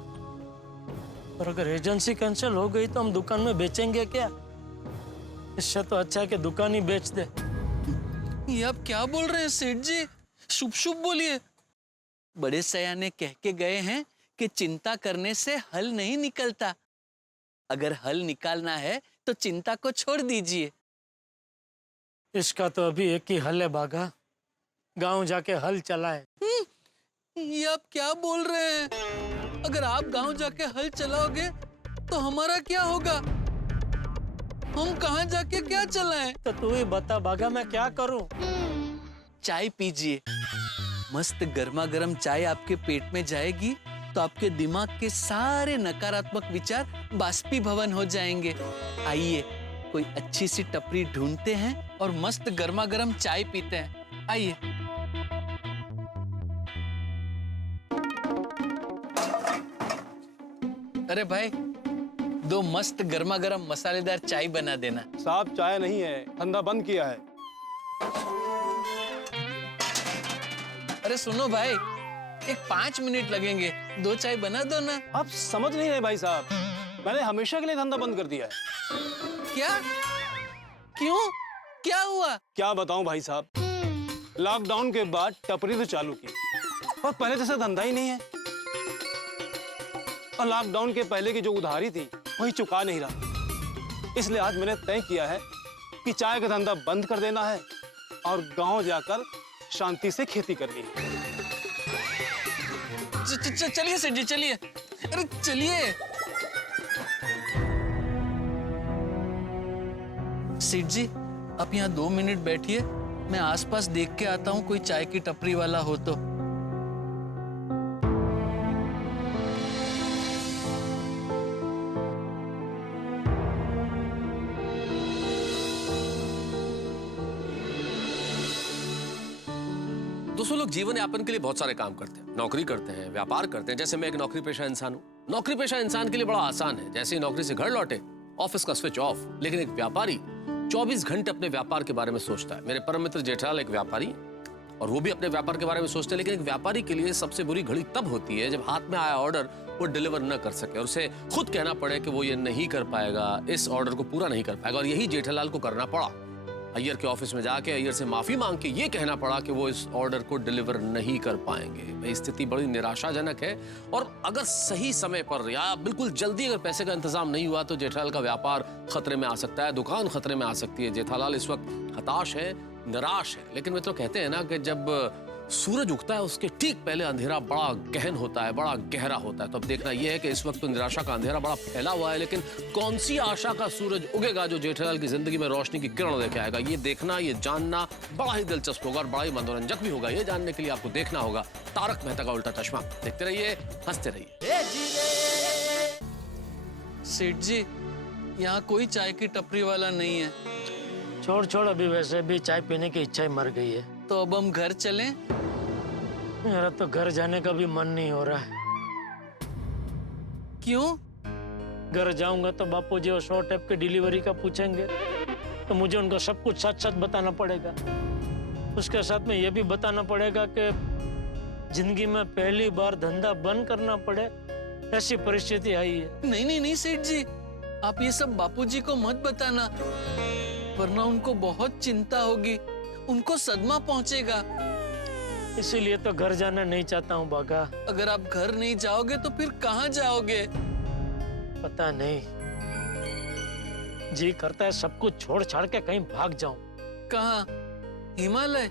और अगर एजेंसी कैंसिल हो गई तो हम दुकान में बेचेंगे क्या? इससे तो अच्छा है कि दुकान ही बेच दे। ये आप क्या बोल रहे हैं सेठ जी? शुभ शुभ बोलिए। बड़े सयाने कह के गए हैं कि चिंता करने से हल नहीं निकलता। अगर हल निकालना है तो चिंता को छोड़ दीजिए। इसका तो अभी एक ही हल है बाघा, गांव जाके हल चलाए। ये आप क्या बोल रहे हैं? अगर आप गांव जाके हल चलाओगे तो हमारा क्या होगा? हम कहां जाके क्या चलाएं? तो तू ही बता बाघा, मैं क्या करूं? चाय पीजिए। मस्त गर्मा गर्म चाय आपके पेट में जाएगी तो आपके दिमाग के सारे नकारात्मक विचार बाष्पीभवन हो जाएंगे। आइए कोई अच्छी सी टपरी ढूंढते हैं और मस्त गर्मा गर्म चाय पीते हैं। आइए। अरे भाई, 2 मस्त गर्मा गर्म मसालेदार चाय बना देना। साहब चाय नहीं है, धंधा बंद किया है। अरे सुनो भाई, एक 5 मिनट लगेंगे, 2 चाय बना दो ना। आप समझ नहीं रहे भाई साहब, मैंने हमेशा के लिए धंधा बंद कर दिया है। क्या? क्यों? क्या हुआ? क्या बताऊं भाई साहब, लॉकडाउन के बाद टपरी तो चालू की, और पहले जैसा धंधा ही नहीं है। और लॉकडाउन के पहले की जो उधारी थी वही चुका नहीं रहा। इसलिए आज मैंने तय किया है कि चाय का धंधा बंद कर देना है और गांव जाकर शांति से खेती करनी है। चलिए सेठ जी, चलिए। अरे चलिए। सेठ जी, आप यहाँ 2 मिनट बैठिए, मैं आसपास देख के आता हूँ कोई चाय की टपरी वाला हो तो। दोस्तों, लोग जीवन यापन के लिए बहुत सारे काम करते हैं, नौकरी करते हैं, व्यापार करते हैं। जैसे मैं एक नौकरी पेशा इंसान हूँ। नौकरी पेशा इंसान के लिए बड़ा आसान है, जैसे ही नौकरी से घर लौटे ऑफिस का स्विच ऑफ। लेकिन एक व्यापारी 24 घंटे अपने व्यापार के बारे में सोचता है। मेरे परम मित्र जेठालाल एक व्यापारी हैं, और वो भी अपने व्यापार के बारे में सोचते हैं, लेकिन एक व्यापारी के लिए सबसे बुरी घड़ी तब होती है जब हाथ में आया ऑर्डर वो डिलीवर न कर सके और उसे खुद कहना पड़े कि वो ये नहीं कर पाएगा, इस ऑर्डर को पूरा नहीं कर पाएगा। और यही जेठालाल को करना पड़ा। अय्यर के ऑफिस में जाके अय्यर से माफी मांग के ये कहना पड़ा कि वो इस ऑर्डर को डिलीवर नहीं कर पाएंगे। भाई स्थिति बड़ी निराशाजनक है, और अगर सही समय पर या बिल्कुल जल्दी अगर पैसे का इंतजाम नहीं हुआ तो जेठालाल का व्यापार खतरे में आ सकता है, दुकान खतरे में आ सकती है। जेठालाल इस वक्त हताश है, निराश है। लेकिन मित्रों, कहते हैं ना कि जब सूरज उगता है उसके ठीक पहले अंधेरा बड़ा गहन होता है, बड़ा गहरा होता है। तो अब देखना यह है कि इस वक्त तो निराशा का अंधेरा बड़ा फैला हुआ है, लेकिन कौन सी आशा का सूरज उगेगा जो जेठालाल की जिंदगी में रोशनी की किरण लेके आएगा। ये देखना, ये जानना बड़ा ही दिलचस्प होगा और बड़ा ही मनोरंजक भी होगा। ये जानने के लिए आपको देखना होगा तारक मेहता का उल्टा चश्मा। देखते रहिए, हंसते रहिए। सेठ जी, यहाँ कोई चाय की टपरी वाला नहीं है। छोड़ छोड़, अभी वैसे भी चाय पीने की इच्छा ही मर गई है। तो अब हम घर चलें? मेरा तो घर जाने का भी मन नहीं हो रहा है। क्यों? घर जाऊंगा तो बापूजी और शॉर्ट टैप की डिलीवरी का पूछेंगे, तो मुझे उनको सब कुछ सच सच बताना पड़ेगा। उसके साथ में ये भी बताना पड़ेगा कि जिंदगी में पहली बार धंधा बंद करना पड़े, ऐसी परिस्थिति आई है। नहीं नहीं नहीं सेठ जी, आप ये सब बापूजी को मत बताना, वरना उनको बहुत चिंता होगी, उनको सदमा पहुंचेगा। इसीलिए तो घर जाना नहीं चाहता हूँ बागा। अगर आप घर नहीं जाओगे तो फिर कहाँ जाओगे? पता नहीं, जी करता है सब कुछ छोड़ छाड़ के कहीं भाग जाऊं। कहाँ? हिमालय?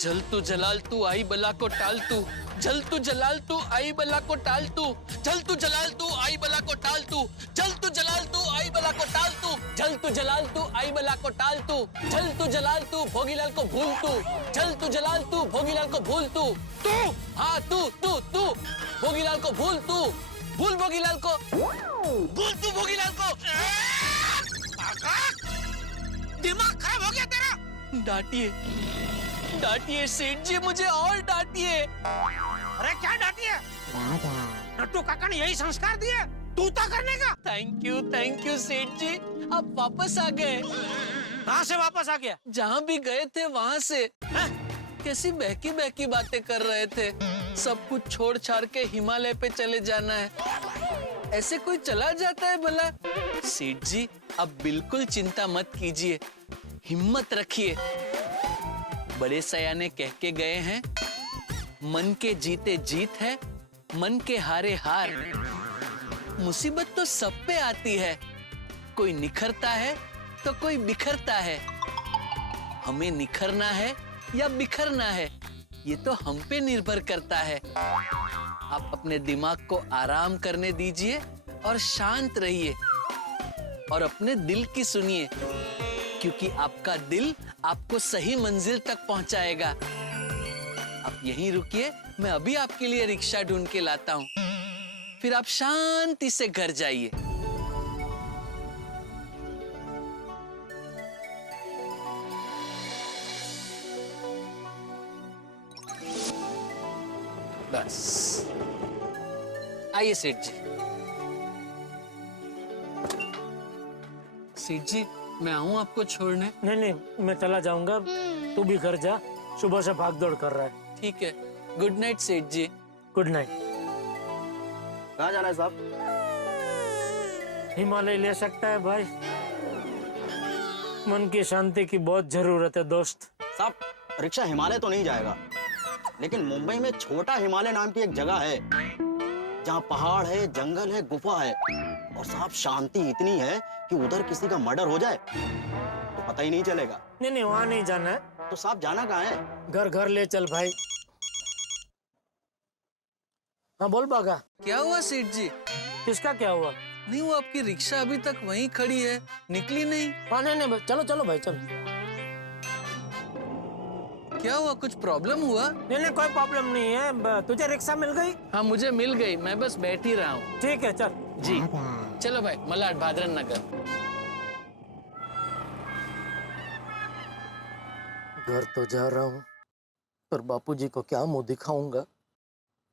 जल तू जलाल तू आई बला को टाल तू, जल तू जलाल तू आई बला को टाल तू, जल तू जलाल तू आई बला को टाल तू, जल तू जलाल तू आई बला को टाल तू, जल तू जलाल तू आई बला को टाल तू, जल तू जलाल तू भोगीलाल को भूल तू, जल तू जलाल तू भोगीलाल को भूल तू। तू? हाँ तू तू तू भोगीलाल को भूल तू, भूल भोगीलाल को, भूल तू भोगीलाल को। दिमाग खराब हो गया तेरा? डांटिए डांटिए सेठ जी, मुझे और डांटिए। अरे क्या डांटिए? नट्टू काका ने यही संस्कार दिए, तू तो करने का। थैंक यू सेठ जी, आप वापस आ गए। कहाँ से वापस आ गया? जहाँ भी गए थे वहाँ से। कैसी बहकी बहकी बातें कर रहे थे। सब कुछ छोड़ छाड़ के हिमालय पे चले जाना है, ऐसे कोई चला जाता है भला? सेठ जी, अब बिल्कुल चिंता मत कीजिए, हिम्मत रखिए। बड़े सयाने कह के गए हैं, मन के जीते जीत है, मन के हारे हार। मुसीबत तो सब पे आती है, कोई निखरता है तो कोई बिखरता है। हमें निखरना है या बिखरना है, ये तो हम पे निर्भर करता है। आप अपने दिमाग को आराम करने दीजिए और शांत रहिए और अपने दिल की सुनिए, क्योंकि आपका दिल आपको सही मंजिल तक पहुंचाएगा। आप यहीं रुकिए, मैं अभी आपके लिए रिक्शा ढूंढ के लाता हूँ, फिर आप शांति से घर जाइए। बस आइए सेठ जी। सेठ जी, मैं आऊं आपको छोड़ने? नहीं, मैं चला जाऊंगा, तू भी घर जा, सुबह से भाग दौड़ कर रहा है। ठीक है, गुड नाइट सेठ जी। Good night. कहाँ जाना है साहब? हिमालय ले सकता है भाई, मन की शांति की बहुत जरूरत है दोस्त। साहब, रिक्शा हिमालय तो नहीं जाएगा, लेकिन मुंबई में छोटा हिमालय नाम की एक जगह है जहाँ पहाड़ है, जंगल है, गुफा है, और साहब शांति इतनी है कि उधर किसी का मर्डर हो जाए तो पता ही नहीं चलेगा। नहीं, वहाँ नहीं जाना है। तो साहब जाना कहाँ है? घर घर ले चल भाई। हाँ बोल बागा। क्या हुआ सेठ जी? किसका क्या हुआ? नहीं, वो आपकी रिक्शा अभी तक वहीं खड़ी है, निकली नहीं। हाँ नहीं, चलो चलो भाई चलो। क्या हुआ, कुछ प्रॉब्लम हुआ? नहीं, कोई प्रॉब्लम नहीं है। तुझे रिक्शा मिल गई? हाँ मुझे मिल गई, मैं बस बैठ ही रहा हूँ। ठीक है चल। जी चलो भाई, मलाड भादरन नगर। घर तो जा रहा हूँ, पर बापूजी को क्या मुंह दिखाऊंगा।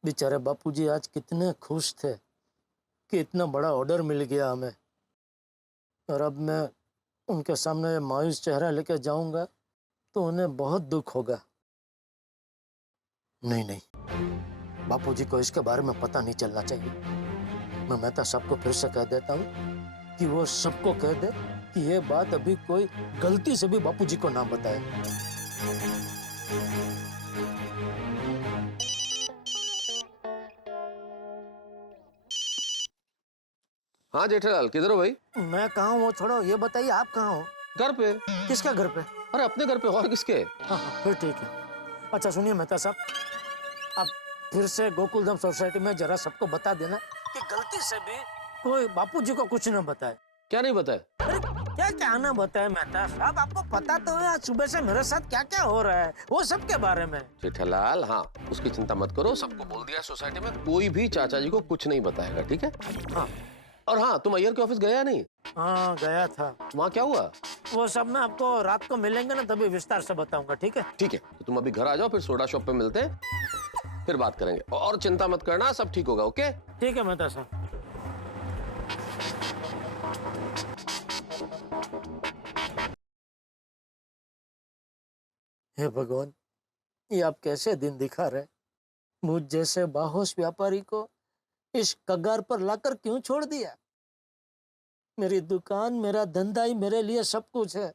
बेचारे बापूजी आज कितने खुश थे कि इतना बड़ा ऑर्डर मिल गया हमें, और अब मैं उनके सामने मायूस चेहरा लेकर जाऊंगा तो उन्हें बहुत दुख होगा। नहीं नहीं, बापूजी को इसके बारे में पता नहीं चलना चाहिए। मैं मेहता साहब को फिर से कह देता हूँ कि वो सबको कह दे कि ये बात अभी कोई गलती से भी बापूजी को ना बताए। हाँ जेठालाल, किधर हो भाई? मैं कहाँ हूँ वो छोड़ो, ये बताइए आप कहाँ हो? घर पे। किसका घर पे? अरे अपने घर पे, और किसके? हाँ फिर ठीक है। अच्छा सुनिए मेहता साहब, अब फिर से गोकुलधाम सोसाइटी में जरा सबको बता देना कि गलती से भी कोई बापूजी को कुछ न बताए। क्या नहीं बताए? अरे क्या क्या ना बताए मेहता साहब, आपको पता तो है आज सुबह से मेरे साथ क्या क्या हो रहा है, वो सब के बारे में। जेठालाल हाँ, उसकी चिंता मत करो, सबको बोल दिया सोसाइटी में, कोई भी चाचा जी को कुछ नहीं बताएगा, ठीक है? हाँ। और हाँ, तुम अय्यर के ऑफिस गया नहीं? हाँ गया था। वहाँ क्या हुआ? वो सब मैं आपको रात को मिलेंगे ना तभी विस्तार से बताऊंगा, ठीक है? ठीक है, तो तुम अभी घर आ जाओ, फिर सोडा शॉप पे मिलते हैं, फिर बात करेंगे। और चिंता मत करना, सब ठीक होगा, ओके? ठीक है मेहता साहब। हे भगवान, ये आप कैसे दिन दिखा रहे? मुझ जैसे बाहोश व्यापारी को इस कगार पर लाकर क्यों छोड़ दिया? मेरी दुकान, मेरा धंधा ही मेरे लिए सब कुछ है,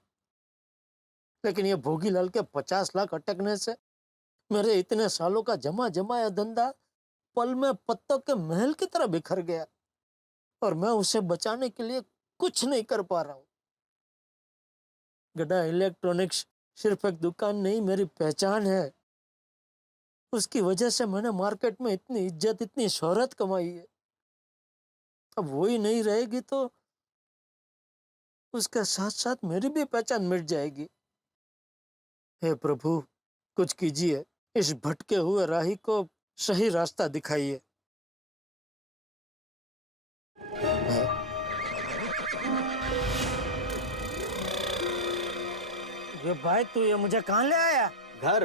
लेकिन ये भोगीलाल के 50 लाख अटकने से मेरे इतने सालों का जमा जमाया धंधा पल में पत्तों के महल की तरह बिखर गया, और मैं उसे बचाने के लिए कुछ नहीं कर पा रहा हूं। गड्ढा इलेक्ट्रॉनिक्स सिर्फ एक दुकान नहीं, मेरी पहचान है। उसकी वजह से मैंने मार्केट में इतनी इज्जत, इतनी शोहरत कमाई है। अब वो ही नहीं रहेगी तो उसके साथ साथ मेरी भी पहचान मिट जाएगी। हे प्रभु, कुछ कीजिए, इस भटके हुए राही को सही रास्ता दिखाइए। ये भाई तू ये मुझे कहाँ ले आया? घर।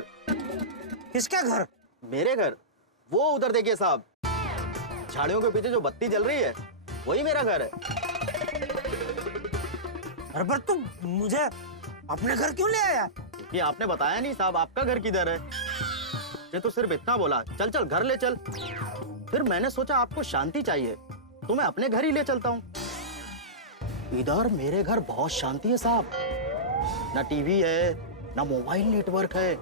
किसका घर? मेरे घर। वो उधर देखिए साहब, झाड़ियों के पीछे जो बत्ती जल रही है वही मेरा घर है। अरे पर तुम मुझे अपने घर क्यों ले आया? ये आपने बताया नहीं साहब आपका घर किधर है। ये तो सिर्फ इतना बोला, चल चल घर ले चल। फिर मैंने सोचा आपको शांति चाहिए तो मैं अपने घर ही ले चलता हूँ। इधर मेरे घर बहुत शांति है साहब, ना टीवी है, ना मोबाइल नेटवर्क है,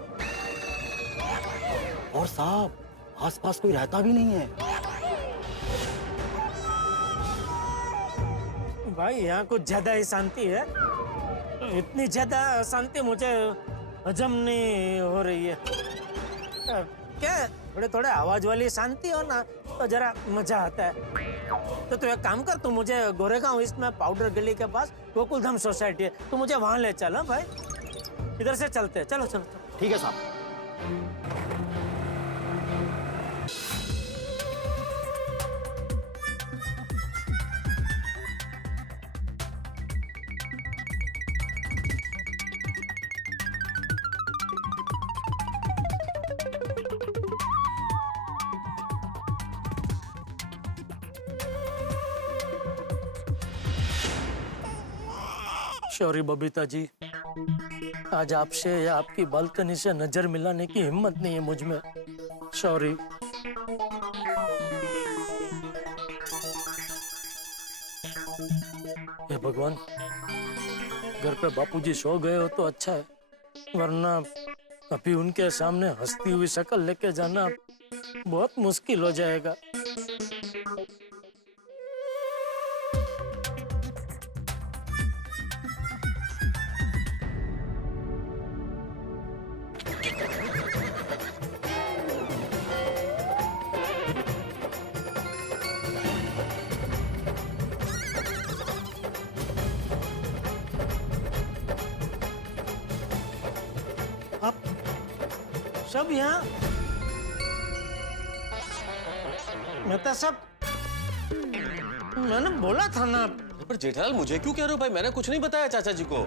और साहब आसपास कोई रहता भी नहीं है। भाई यहाँ कुछ ज्यादा ही शांति है, इतनी ज्यादा शांति मुझे हजम नहीं हो रही है। क्या थोड़े थोड़े आवाज वाली शांति हो ना तो जरा मजा आता है। तो तू एक काम कर, तू मुझे गोरेगांव ईस्ट में पाउडर गली के पास गोकुलधाम सोसाइटी है, तू मुझे वहां ले चल। भाई इधर से चलते हैं, चलो चलो। ठीक है साहब। सॉरी बबीता जी, आज आपसे या आपकी बालकनी से नजर मिलाने की हिम्मत नहीं है मुझ में। सॉरी। हे भगवान, घर पे बापूजी सो गए हो तो अच्छा है, वरना अभी उनके सामने हंसती हुई शक्ल लेके जाना बहुत मुश्किल हो जाएगा। सब यहाँ मेहता साहब, मैंने बोला था ना। पर जेठालाल मुझे क्यों कह रहे हो भाई? मैंने कुछ नहीं बताया चाचा जी को।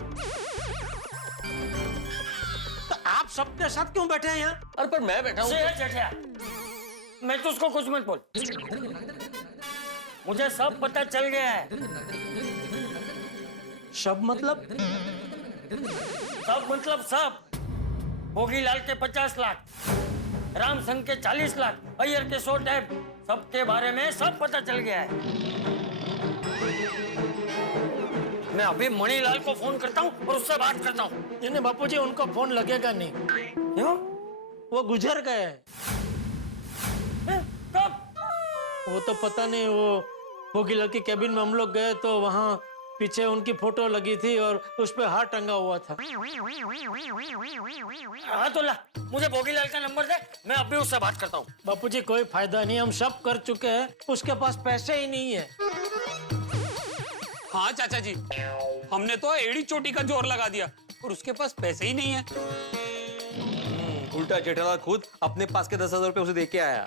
तो आप सबके साथ क्यों बैठे हैं यहाँ? अरे पर मैं बैठा हूँ। मैं तो उसको कुछ मत बोल। मुझे सब पता चल गया है। सब मतलब? सब मतलब सब। भोगीलाल के 50 लाख, रामसंग के 40 लाख, अय्यर के 100 टैब, सबके बारे में सब पता चल गया है। मैं अभी मणिलाल को फोन करता हूँ और उससे बात करता हूँ। नहीं बापूजी, उनको फोन लगेगा नहीं। क्यों? वो गुजर गए। कब? वो तो पता नहीं। वो भोगीलाल की कैबिन में हम लोग गए तो वहाँ पीछे उनकी फोटो लगी थी और उस पे हार टंगा हुआ था। हाँ तो ला, मुझे भोगीलाल का नंबर दे, मैं अभी उससे बात करता हूँ। बापूजी कोई फायदा नहीं, हम सब कर चुके हैं, उसके पास पैसे ही नहीं है। हाँ चाचा जी, हमने तो एड़ी चोटी का जोर लगा दिया और उसके पास पैसे ही नहीं है। उल्टा जेठालाल खुद अपने पास के 10,000 रुपए उसे दे के आया।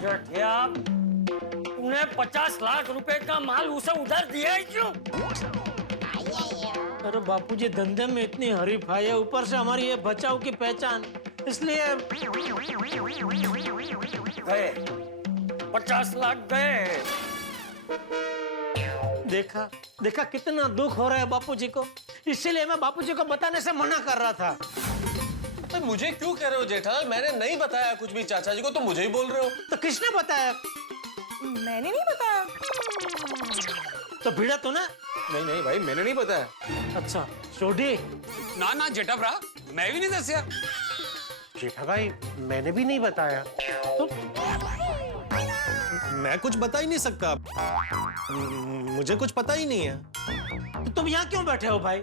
जेठिया, तूने 50 लाख रुपए का माल उसे उधार दिया है क्यों? अरे बापूजी, धंधे में इतनी हरीफाई है, ऊपर से हमारी ये बचाव की पहचान, इसलिए गए 50 लाख गए। देखा देखा कितना दुख हो रहा है बापूजी को, इसीलिए मैं बापूजी को बताने से मना कर रहा था। तो मुझे क्यों कह रहे हो जेठालाल? मैंने नहीं बताया कुछ भी चाचा जी को, तो मुझे ही बोल रहे हो। तो किसने बताया? मैंने नहीं बताया। तो भिड़ा तो ना? नहीं नहीं भाई, मैंने नहीं बताया। अच्छा सोडी? ना ना जेठा भरा, मैं भी नहीं दसिया। जेठा भाई, मैंने भी नहीं बताया। तो मैं कुछ बता ही नहीं सकता, मुझे कुछ पता ही नहीं है। तो तुम यहाँ क्यों बैठे हो भाई?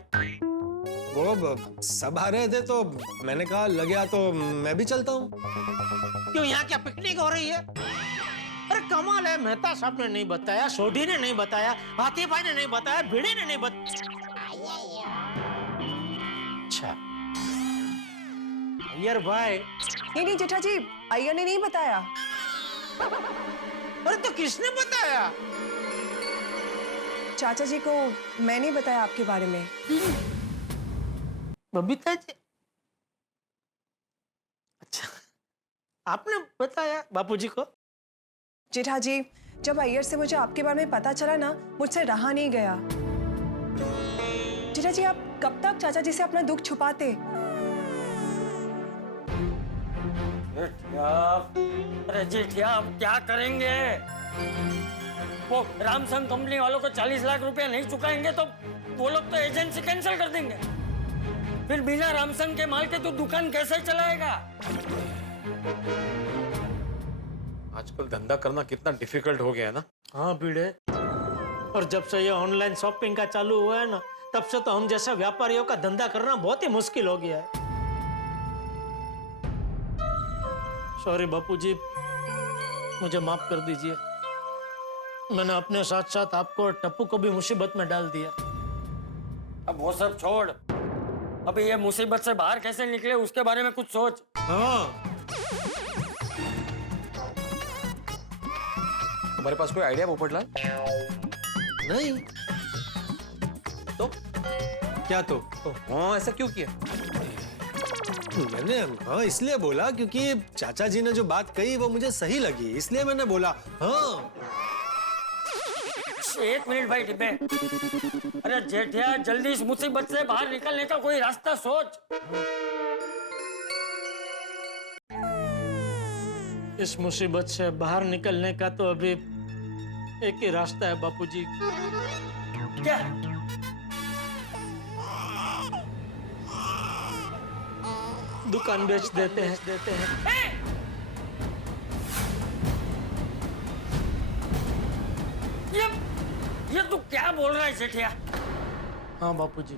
वो सब आ रहे थे तो मैंने कहा लग गया तो मैं भी चलता हूँ। क्यों, यहाँ क्या पिकनिक हो रही है? अरे कमाल है, मेहता साहब ने नहीं बताया, सोडी ने नहीं बताया, हाथी भाई ने नहीं बताया, भिड़े ने नहीं बताया। अच्छा अय्यर भाई? नहीं जेठा जी, अय्यर ने नहीं बताया। अरे तो किसने बताया? चाचा जी को मैंने बताया आपके बारे में। बबीता जी? अच्छा, आपने बताया बापूजी को? जेठा जी, जब अय्यर से मुझे आपके बारे में पता चला ना, मुझसे रहा नहीं गया। जेठा जी, आप कब तक चाचा जी से अपना दुख छुपाते? अरे जेठिया, अब क्या करेंगे? वो रामसंग कंपनी वालों को 40 लाख रुपए नहीं चुकाएंगे तो वो लोग तो एजेंसी कैंसिल कर देंगे। फिर बिना रामसंग के माल के तू दुकान कैसे चलाएगा? आजकल धंधा करना कितना डिफिकल्ट हो गया है ना। हाँ भिड़े, और जब से ये ऑनलाइन शॉपिंग का चालू हुआ है ना, तब से तो हम जैसे व्यापारियों का धंधा करना बहुत ही मुश्किल हो गया है। सॉरी बापूजी, मुझे माफ कर दीजिए। मैंने अपने साथ साथ आपको और टप्पू को भी मुसीबत में डाल दिया। अब वो सब छोड़, अभी ये मुसीबत से बाहर कैसे निकले उसके बारे में कुछ सोच। हाँ, तुम्हारे पास कोई आइडिया पोपटलाल? नहीं। तो क्या तो? हाँ, ऐसा क्यों किया? मैंने हाँ इसलिए बोला क्योंकि चाचा जी ने जो बात कही वो मुझे सही लगी, इसलिए मैंने बोला हाँ। एक मिनट भाई डिब्बे। अरे जेठिया, जल्दी इस मुसीबत से बाहर निकलने का कोई रास्ता सोच। इस मुसीबत से बाहर निकलने का तो अभी एक ही रास्ता है बापूजी। क्या? दुकान बेच देते हैं। ये तू क्या बोल रहा है जेठिया? हाँ बापूजी,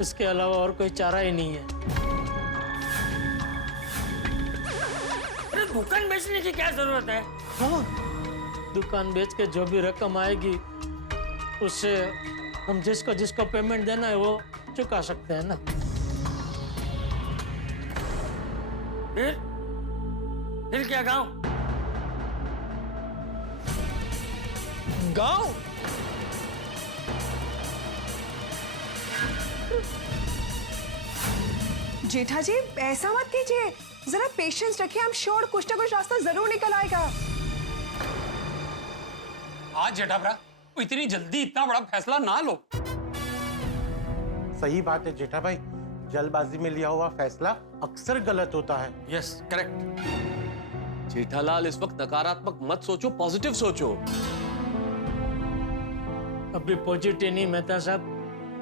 इसके अलावा और कोई चारा ही नहीं है। अरे दुकान बेचने की क्या जरूरत है? हाँ, दुकान बेच के जो भी रकम आएगी उससे हम जिसको पेमेंट देना है वो चुका सकते हैं ना। फिर क्या गाँव? गाँव? जेठा जी ऐसा मत कीजिए, जरा पेशेंस रखिए, हम श्योर कुछ ना कुछ रास्ता जरूर निकल आएगा। आज जेठाभरा इतनी जल्दी इतना बड़ा फैसला ना लो। सही बात है जेठा भाई, जल्दबाजी में लिया हुआ फैसला अक्सर गलत होता है। Yes correct. जेठालाल इस वक्त नकारात्मक मत सोचो, पॉजिटिव सोचो। अभी पॉजिटिव नहीं मेहता साहब,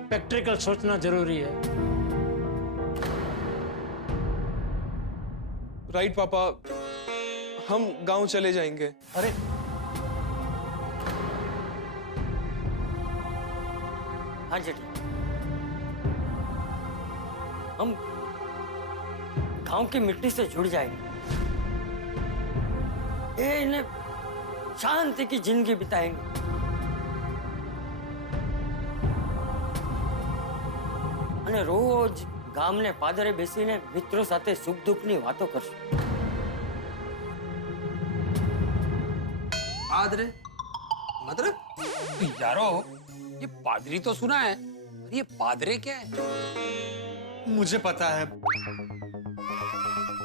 प्रैक्टिकल सोचना जरूरी है। राइट पापा, हम गांव चले जाएंगे। अरे हाँ जेठा, हम गांव की मिट्टी से जुड़ जाएंगे। ये इन्हें शांति की जिंदगी बिताएंगे। અને રોજ ગામને પાદરે બેસીને મિત્રો સાથે સુખ દુઃખની વાતો કરશું। पादरे मतलब यारो, ये पादरी तो सुना है, और ये पादरे क्या है? मुझे पता है,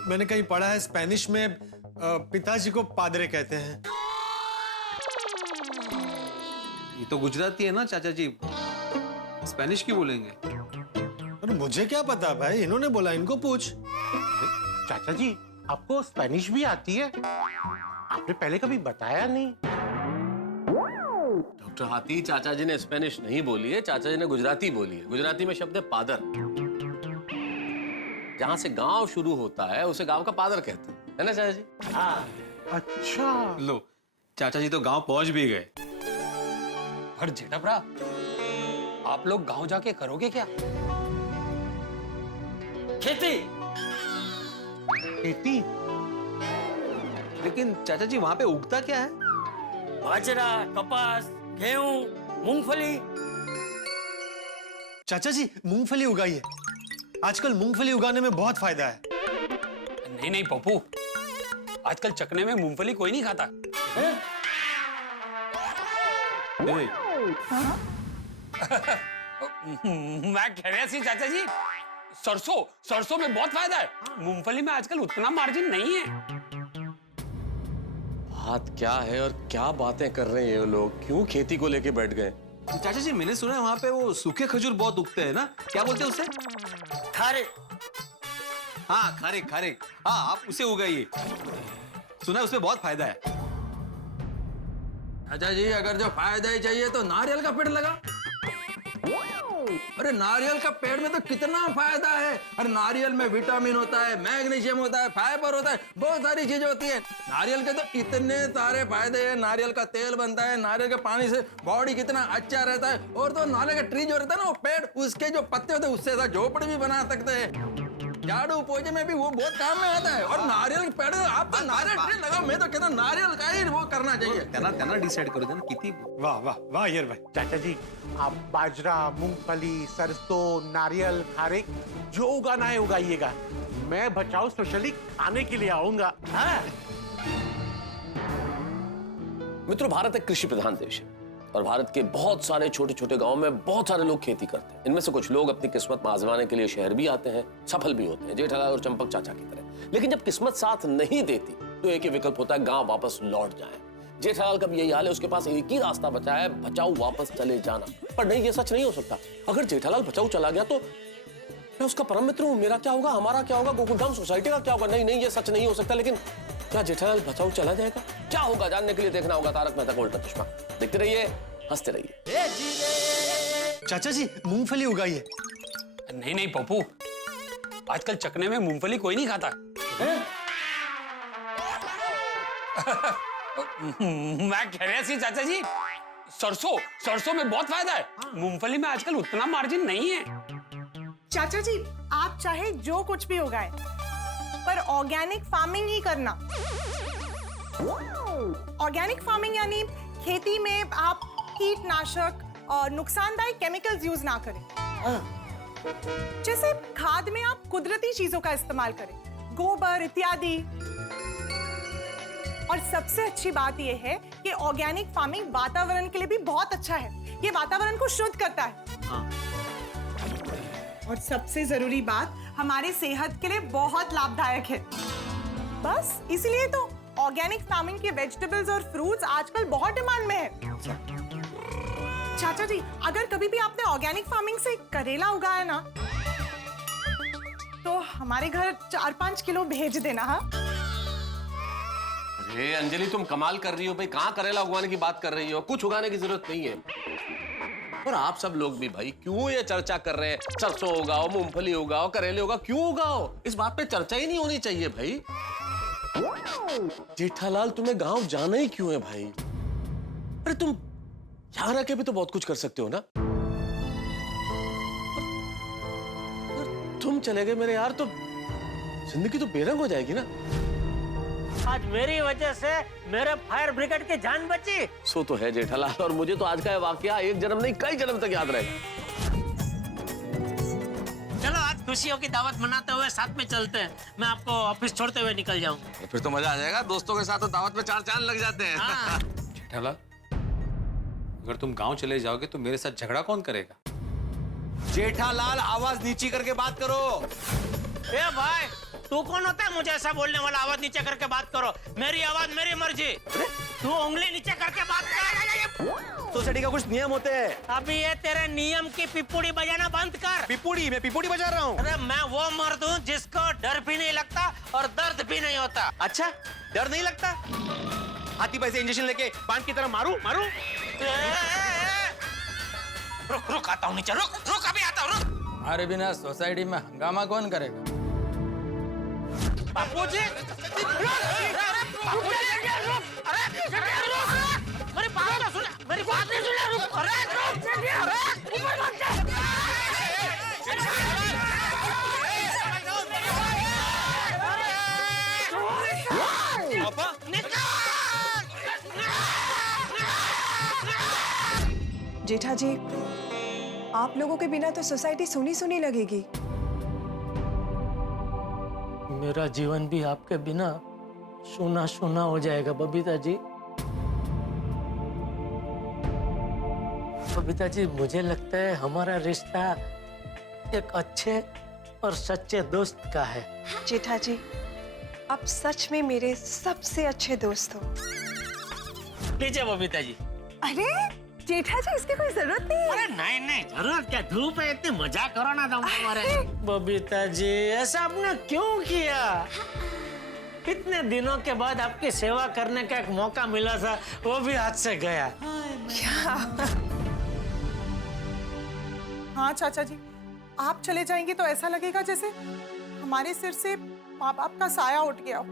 मैंने कहीं पढ़ा है, स्पेनिश में पिताजी को पादरे कहते हैं। ये तो गुजराती है ना चाचा जी, स्पेनिश क्यों बोलेंगे? अरे मुझे क्या पता भाई, इन्होंने बोला, इनको पूछ। चाचा जी आपको स्पेनिश भी आती है? आपने पहले कभी बताया नहीं। डॉक्टर हाथी, चाचा जी ने स्पेनिश नहीं बोली है, चाचा जी ने गुजराती बोली है। गुजराती में शब्द है पादर। जहां से गांव शुरू होता है उसे गांव का पादर कहते हैं, है ना चाचा जी? हाँ। अच्छा लो, चाचा जी तो गांव पहुंच भी गए। पर जेठाभरा, आप लोग गांव जाके करोगे क्या? खेती। खेती? लेकिन चाचा जी वहां पे उगता क्या है? बाजरा, कपास, गेहूं, मूंगफली। चाचा जी मूंगफली उगाइए, आजकल मूंगफली उगाने में बहुत फायदा है। नहीं नहीं पप्पू, आजकल चकने में मूंगफली कोई नहीं खाता। मैं कह रहा सी चाचा जी, सरसों में बहुत फायदा है। मूंगफली में आजकल उतना मार्जिन नहीं है। बात क्या है और क्या बातें कर रहे हैं ये लोग, क्यों खेती को लेके बैठ गए? चाचा जी मैंने सुना है वहां पे वो सूखे खजूर बहुत उगते हैं ना, क्या बोलते हैं उसे? खारे। हाँ खारे खारे, हाँ आप उसे उगाइए, सुना है उसमें बहुत फायदा है। चाचा जी अगर जो फायदा ही चाहिए तो नारियल का पेड़ लगा। अरे नारियल का पेड़ में तो कितना फायदा है। अरे नारियल में विटामिन होता है, मैग्नीशियम होता है, फाइबर होता है, बहुत सारी चीजें होती है। नारियल के तो इतने सारे फायदे हैं। नारियल का तेल बनता है, नारियल के पानी से बॉडी कितना अच्छा रहता है। और तो नारियल का ट्री जो रहता है ना, वो पेड़, उसके जो पत्ते होते हैं उससे झोपड़ी भी बना सकते हैं। झाड़ू पोछे में भी वो बहुत काम में आता है। और नारियल के पेड़, आप तो नारियल ट्री लगाओ। मैं तो कहता हूं नारियल का ही वो करना चाहिए। त्यांना डिसाइड करू दे ना किती। वाह वाह वाह यार भाई। चाचा जी आप बाजरा, मूंगफली, सरसों, नारियल, खारे जो उगाना है उगाइएगा। मैं बचाओ स्पेशली खाने के लिए आऊंगा। हाँ? मित्रों, भारत एक कृषि प्रधान देश है और भारत के बहुत सारे छोटे छोटे गांव में बहुत सारे लोग खेती करते हैं। इनमें से कुछ लोग अपनी किस्मत में आजमाने के लिए शहर भी आते हैं, सफल भी होते हैं, जेठालाल और चंपक चाचा की तरह। लेकिन जब किस्मत साथ नहीं देती तो एक ही विकल्प होता है, गांव वापस लौट जाएं। जेठालाल का भी यही हाल है, उसके पास एक ही रास्ता बचा है, बचाऊ वापस चले जाना। पर नहीं, ये सच नहीं हो सकता। अगर जेठालाल बचाऊ चला गया तो मैं उसका परम मित्र हूं, मेरा क्या होगा, हमारा क्या होगा, गोकुलधाम सोसाइटी का क्या होगा? नहीं नहीं, ये सच नहीं हो सकता। लेकिन क्या जेठालाल बचाऊ चला जाएगा? क्या होगा जानने के लिए देखना होगा तारक मेहता का उल्टा चश्मा। देखते रहिए, हंसते रहिए। चाचा जी मूंगफली उगाइए। नहीं नहीं पप्पू, आजकल चकने में मूंगफली कोई नहीं खाता। मैं कह रहा सी चाचा जी, सरसों में बहुत फायदा है। मूंगफली में आजकल उतना मार्जिन नहीं है। चाचा जी आप चाहे जो कुछ भी उगाए, पर ऑर्गेनिक फार्मिंग ही करना। ऑर्गेनिक फार्मिंग यानी खेती में आप कीटनाशक और नुकसानदायक केमिकल्स यूज ना करें। जैसे खाद में आप कुदरती चीजों का इस्तेमाल करें, गोबर इत्यादि। और सबसे अच्छी बात यह है कि ऑर्गेनिक फार्मिंग वातावरण के लिए भी बहुत अच्छा है। ये वातावरण को शुद्ध करता है। और सबसे जरूरी बात, हमारी सेहत के लिए बहुत लाभदायक है। बस इसलिए तो ऑर्गेनिक फार्मिंग के वेजिटेबल्स और फ्रूट्स आजकल बहुत डिमांड में है। चाचा जी, अगर कभी भी आपने ऑर्गेनिक फार्मिंग से करेला उगाया ना, तो हमारे घर 4-5 किलो भेज देना। हाँ अरे अंजलि, तुम कमाल कर रही हो भाई। कहाँ करेला उगाने की बात कर रही हो? कुछ उगाने की जरूरत नहीं है। और आप सब लोग भी भाई क्यों ये चर्चा कर रहे हैं? सरसों उगाओ, मूंगफली उगाओ, करेले उगाओ। क्यों उगाओ? इस बात पे चर्चा ही नहीं होनी चाहिए भाई। जेठालाल, तुम्हें गांव जाना ही क्यों है भाई? अरे तुम यहाँ रह के भी तो बहुत कुछ कर सकते हो ना। और तुम चले गए मेरे यार, तो जिंदगी तो बेरंग हो जाएगी ना। आज मेरी वजह से मेरे फायर ब्रिगेड की जान बची। सो तो है जेठालाल, और मुझे तो आज का वाकया एक जन्म नहीं कई जन्म तक याद रहेगा। चलो आज खुशियों की दावत मनाते हुए साथ में चलते हैं। मैं आपको ऑफिस छोड़ते हुए निकल जाऊंगा। फिर तो मजा आ जाएगा। दोस्तों के साथ तो दावत में 4 चांद लग जाते हैं। जेठालाल, अगर तुम गांव चले जाओगे तो मेरे साथ झगड़ा कौन करेगा? जेठालाल, आवाज नीची करके बात करो। ए भाई, तू कौन होता है मुझे ऐसा बोलने वाला? आवाज नीचे करके बात करो। मेरी आवाज मेरी मर्जी। तू उंगली नीचे करके बात कर। सोसाइटी का कुछ नियम होते हैं। अभी ये तेरे नियम की पिपुड़ी बजाना बंद कर। पिपुड़ी? मैं पिपुड़ी बजा रहा हूँ। अरे मैं वो मर्द हूँ जिसको डर भी नहीं लगता और दर्द भी नहीं होता। अच्छा, डर नहीं लगता? हाथी पैसे इंजेक्शन लेके बांध की तरह मारू मारू? रुक रुक, आता हूँ नीचे। रुक रुक, अभी आता हूँ। रुक। हमारे बिना सोसाइटी में हंगामा कौन करेगा? बापूजी, मेरी बात तो सुन, मेरी बात नहीं सुन। रुक, जेठा जी, आप लोगों के बिना तो सोसाइटी सुनी सुनी लगेगी। मेरा जीवन भी आपके बिना सूना सूना हो जाएगा बबीता जी। बबीता जी, मुझे लगता है हमारा रिश्ता एक अच्छे और सच्चे दोस्त का है। जेठा जी, आप सच में मेरे सबसे अच्छे दोस्त हो। लीजिए बबीता जी। अरे जेठा जी, इसकी कोई जरूरत नहीं है। अरे नहीं नहीं, जरूरत क्या? धूप है, इतनी मजा करो ना तुम हमारे। बबीता जी, ऐसा आपने क्यों किया? कितने दिनों के बाद आपकी सेवा करने का एक मौका मिला था, वो भी हाथ से गया। हाँ चाचा जी, आप चले जाएंगे तो ऐसा लगेगा जैसे हमारे सिर से माँ बाप का साया उठ गया हो।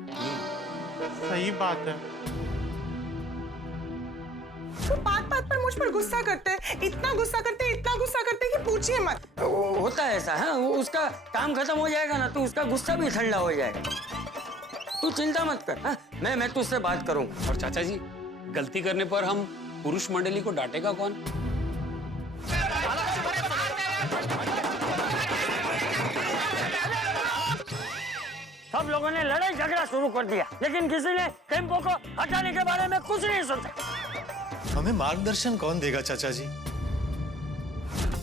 सही बात है। तो बात बात पर मुझ पर गुस्सा करते हैं, इतना गुस्सा करते हैं कि पूछिए मत। होता है ऐसा है। उसका काम खत्म हो जाएगा ना तो उसका गुस्सा भी ठंडा हो जाएगा। तू चिंता मत कर। हाँ? मैं तुझसे बात करूंगा। और चाचा जी, गलती करने पर हम पुरुष मंडली को डांटेगा कौन? सब लोगों ने लड़ाई झगड़ा शुरू कर दिया, लेकिन किसी ने टेम्पो को हटाने के बारे में कुछ नहीं सोचा। हमें मार्गदर्शन कौन देगा चाचा जी?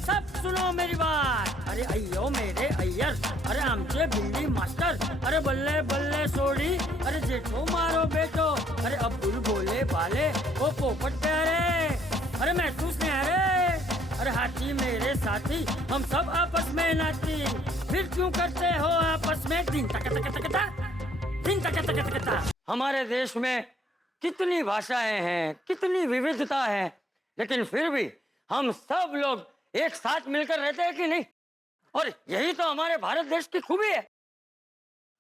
सब सुनो मेरी बात। अरे अयो मेरे अय्यर, अरे आमचे भिंडी मास्टर, अरे बल्ले बल्ले सोडी, अरे जेठो मारो बेटो, अरे अब्दुल बोले बाले, ओ पोपट प्यारे, अरे महसूस नहीं आ रहे, अरे हाथी मेरे साथी, हम सब आपस में नाती, फिर क्यों करते हो आपस में दिन तक तक तक तक दिन तक तक तक तक। हमारे देश में कितनी भाषाएं हैं, कितनी विविधता है, लेकिन फिर भी हम सब लोग एक साथ मिलकर रहते हैं कि नहीं? और यही तो हमारे भारत देश की खूबी है।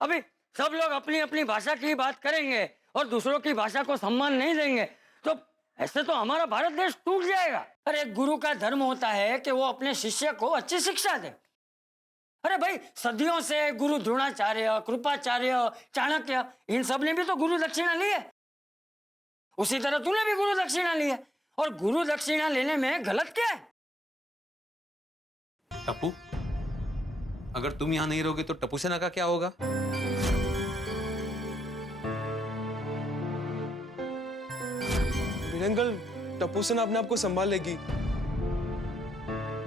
अभी सब लोग अपनी अपनी भाषा की बात करेंगे और दूसरों की भाषा को सम्मान नहीं देंगे तो ऐसे तो हमारा भारत देश टूट जाएगा। अरे गुरु का धर्म होता है कि वो अपने शिष्य को अच्छी शिक्षा दे। अरे भाई, सदियों से गुरु द्रोणाचार्य, कृपाचार्य, चाणक्य, इन सब ने भी तो गुरु दक्षिणा ली है। उसी तरह तूने भी गुरु दक्षिणा ली है, और गुरु दक्षिणा लेने में गलत क्या है? टप्पू, अगर तुम यहाँ नहीं रहोगे तो टप्पू सेना का क्या होगा? अंकल, टप्पू सेना अपने आप को संभाल लेगी।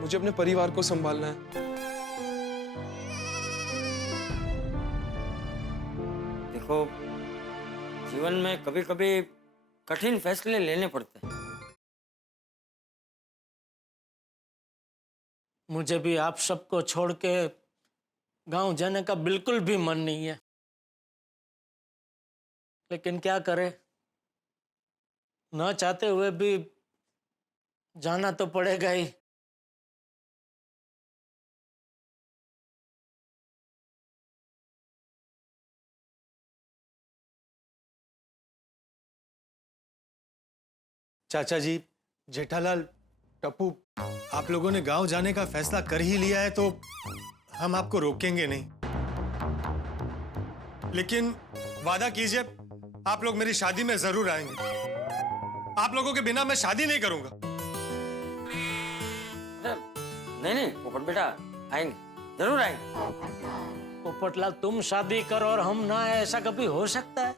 मुझे अपने परिवार को संभालना है। देखो, जीवन में कभी कभी कठिन फैसले लेने पड़ते हैं। मुझे भी आप सबको छोड़ के गांव जाने का बिल्कुल भी मन नहीं है, लेकिन क्या करें, न चाहते हुए भी जाना तो पड़ेगा ही। चाचा जी, जेठालाल, टप्पू, आप लोगों ने गांव जाने का फैसला कर ही लिया है तो हम आपको रोकेंगे नहीं, लेकिन वादा कीजिए आप लोग मेरी शादी में जरूर आएंगे। आप लोगों के बिना मैं शादी नहीं करूंगा। नहीं, पोपट बेटा, आएंगे, जरूर आएंगे। पोपटलाल, तुम शादी करो और हम ना आए, ऐसा कभी हो सकता है?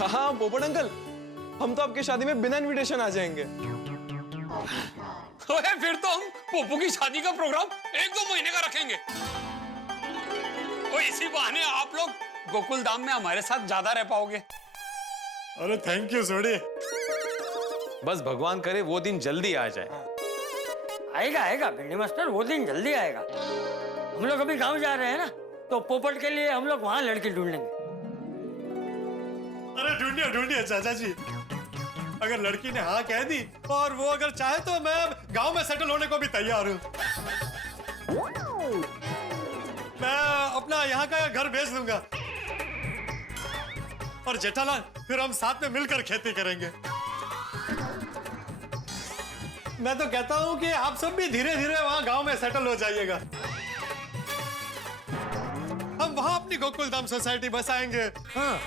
हाँ पोपट अंकल, हम तो आपकी शादी में बिना इनविटेशन आ जाएंगे। फिर तो हम पोपू की शादी का प्रोग्राम 1-2 महीने का रखेंगे। और इसी बहाने आप लोग गोकुल धाम में हमारे साथ ज्यादा रह पाओगे। अरे थैंक यू सोडी। बस भगवान करे वो दिन जल्दी आ जाए। आएगा भिंडी मास्टर, वो दिन जल्दी आएगा। हम लोग अभी गांव जा रहे हैं ना, तो पोपट के लिए हम लोग वहां लड़की ढूंढ लेंगे। अरे ढूंढिए चाचा जी, अगर लड़की ने हाँ कह दी और वो अगर चाहे तो मैं गांव में सेटल होने को भी तैयार हूँ। मैं अपना यहाँ का घर बेच दूंगा और जेठालाल, फिर हम साथ में मिलकर खेती करेंगे। मैं तो कहता हूँ कि आप सब भी धीरे धीरे वहां गांव में सेटल हो जाइएगा। हम वहां अपनी गोकुलधाम सोसाइटी बसाएंगे। हाँ,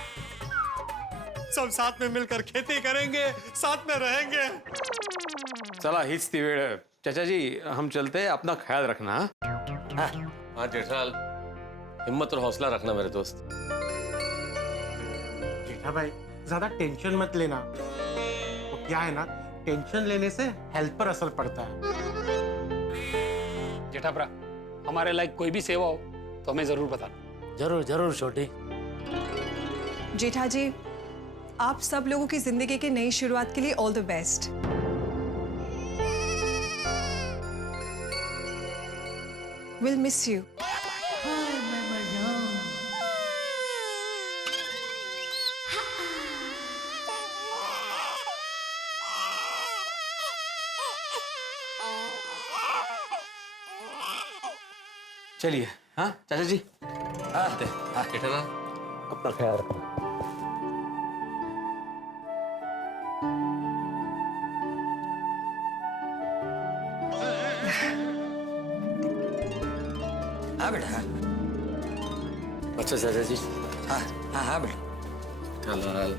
सब साथ में मिलकर खेती करेंगे, साथ में रहेंगे। चला हीच ती वेळ। चाचा जी हम चलते हैं, अपना ख्याल रखना। हाँ जेठालाल, हिम्मत और हौसला रखना मेरे दोस्त। जेठा भाई, ज्यादा टेंशन मत लेना। वो क्या है ना, टेंशन लेने से हेल्थ पर असर पड़ता है। जेठाप्रा, हमारे लायक कोई भी सेवा हो तो हमें जरूर बताना। जरूर छोटी। जेठा जी, आप सब लोगों की जिंदगी की नई शुरुआत के लिए all the best. Will miss you. चलिए। हाँ चाचा जी, जेठालाल अपना ख्याल रखना। हाँ बेटा। अच्छा चाचा जी। हाँ बेटा। जेठालाल।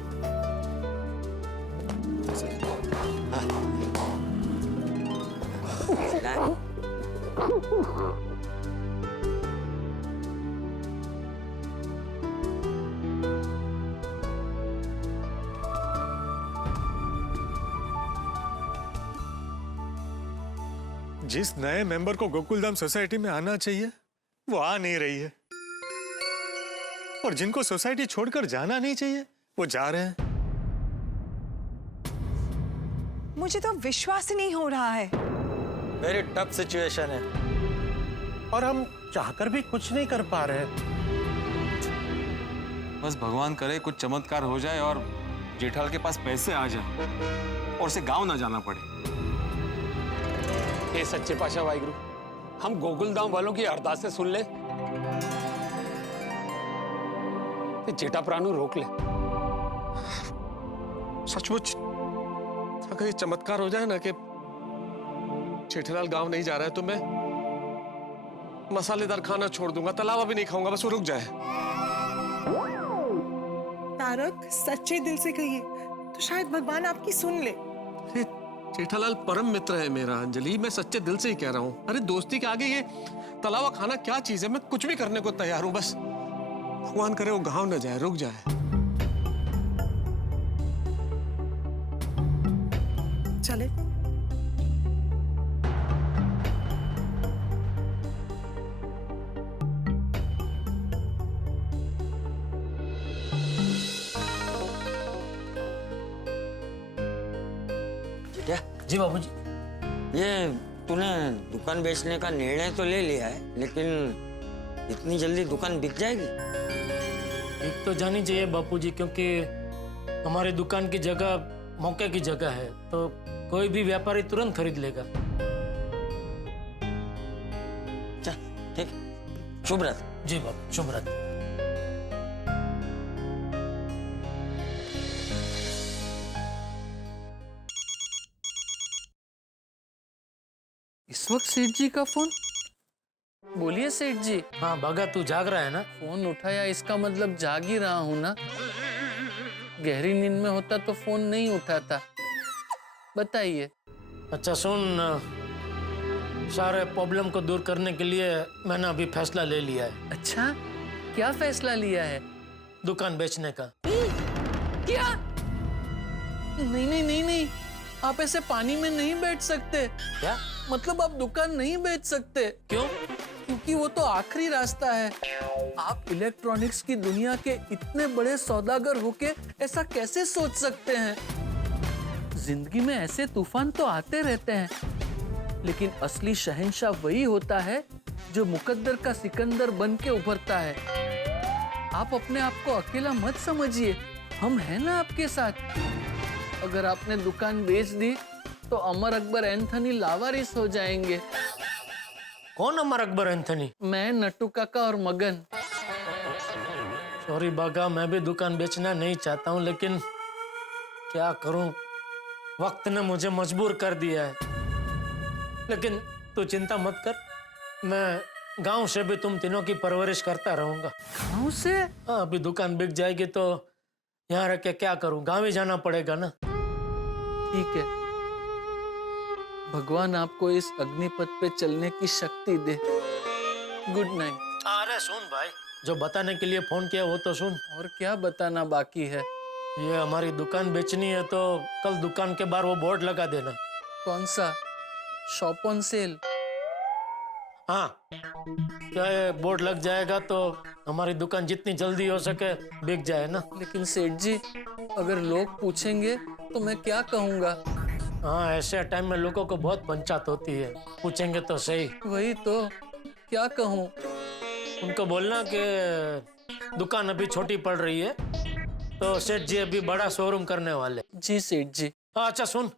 जिस नए मेंबर को गोकुलधाम सोसाइटी में आना चाहिए वो आ नहीं रही है, और जिनको सोसाइटी छोड़कर जाना नहीं चाहिए वो जा रहे हैं। मुझे तो विश्वास ही नहीं हो रहा है। वेरी टफ सिचुएशन है और हम चाहकर भी कुछ नहीं कर पा रहे। बस भगवान करे कुछ चमत्कार हो जाए और जेठालाल के पास पैसे आ जाए और उसे गांव ना जाना पड़े। हे सच्चे पातशाह वाहिगुरु, हम गोकुलधाम वालों की अरदास से सुन ले, जेठाप्रा नु रोक ले। सचमुच अगर ये चमत्कार हो जाए ना कि जेठालाल गांव नहीं जा रहा है तो मैं मसालेदार खाना छोड़ दूंगा, तलावा भी नहीं खाऊंगा, बस वो रुक जाए। तारक, सच्चे दिल से कहिए तो शायद भगवान आपकी सुन ले। जेठालाल परम मित्र है मेरा अंजलि, मैं सच्चे दिल से ही कह रहा हूँ। अरे दोस्ती के आगे ये तलावा खाना क्या चीज है, मैं कुछ भी करने को तैयार हूँ, बस भगवान करे वो गांव न जाए, रुक जाए। चले। क्या? जी बाबूजी। ये तूने दुकान बेचने का निर्णय तो ले लिया है, लेकिन इतनी जल्दी दुकान बिक जाएगी? एक तो जानी चाहिए बापूजी, क्योंकि हमारी दुकान की जगह मौके की जगह है, तो कोई भी व्यापारी तुरंत खरीद लेगा। चल ठीक, शुभ रात्रि। जी बाबू, शुभ रात्रि। इस वक्त सेठ जी का फोन? बोलिए सेठ जी। हाँ बागा, तू जाग रहा है ना? फोन उठाया इसका मतलब जाग ही रहा हूँ ना। गहरी नींद में होता तो फोन नहीं उठाता। बताइए। अच्छा सुन, सारे प्रॉब्लम को दूर करने के लिए मैंने अभी फैसला ले लिया है। अच्छा, क्या फैसला लिया है? दुकान बेचने का। क्या? नहीं नहीं नहीं नहीं, आप ऐसे पानी में नहीं बैठ सकते। क्या मतलब आप दुकान नहीं बेच सकते। क्यों? क्योंकि वो तो आखिरी रास्ता है। आप इलेक्ट्रॉनिक्स की दुनिया के इतने बड़े सौदागर होके ऐसा कैसे सोच सकते हैं? जिंदगी में ऐसे तूफान तो आते रहते हैं, लेकिन असली शहंशाह वही होता है जो मुकद्दर का सिकंदर बन के उभरता है। आप अपने आप को अकेला मत समझिए, हम हैं ना आपके साथ। अगर आपने दुकान बेच दी तो अमर अकबर एंथनी लावारिस हो जाएंगे। कौन अमर अकबर एंथनी? मैं, नट्टू काका और मगन। सॉरी बागा, मैं भी दुकान बेचना नहीं चाहता हूँ, लेकिन क्या करूँ, वक्त ने मुझे मजबूर कर दिया है। लेकिन तू चिंता मत कर, मैं गांव से भी तुम तीनों की परवरिश करता रहूंगा। गांव से? हाँ, अभी दुकान बिक जाएगी तो यहाँ रह के क्या करूँ, गाँव ही जाना पड़ेगा ना। ठीक है, भगवान आपको इस अग्निपथ पे चलने की शक्ति दे। Good night. अरे सुन भाई, जो बताने के लिए फोन किया वो तो सुन। और क्या बताना बाकी है? ये हमारी दुकान बेचनी है तो कल दुकान के बाहर वो बोर्ड लगा देना। कौन सा? Shop on sale? हाँ, क्या ये बोर्ड लग जाएगा तो हमारी दुकान जितनी जल्दी हो सके बिक जाए ना। लेकिन सेठ जी, अगर लोग पूछेंगे तो मैं क्या कहूँगा? हाँ, ऐसे टाइम में लोगों को बहुत पंचायत होती है, पूछेंगे तो सही। वही तो, क्या कहूँ? उनको बोलना कि दुकान अभी छोटी पड़ रही है, तो सेठ जी अभी बड़ा शोरूम करने वाले। जी सेठ जी। अच्छा सुन,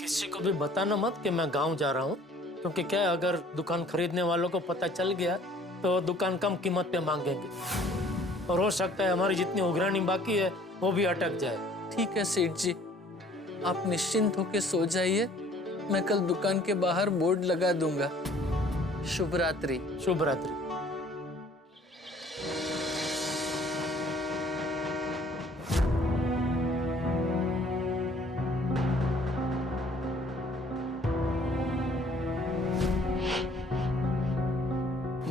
किसी को भी बताना मत कि मैं गांव जा रहा हूँ, क्योंकि क्या है, अगर दुकान खरीदने वालों को पता चल गया तो दुकान कम कीमत पे मांगेंगे, और हो सकता है हमारी जितनी उघरानी बाकी है वो भी अटक जाए। ठीक है सेठ जी, आप निश्चिंत होके सो जाइए। मैं कल दुकान के बाहर बोर्ड लगा दूंगा। शुभ रात्रि। शुभ रात्रि।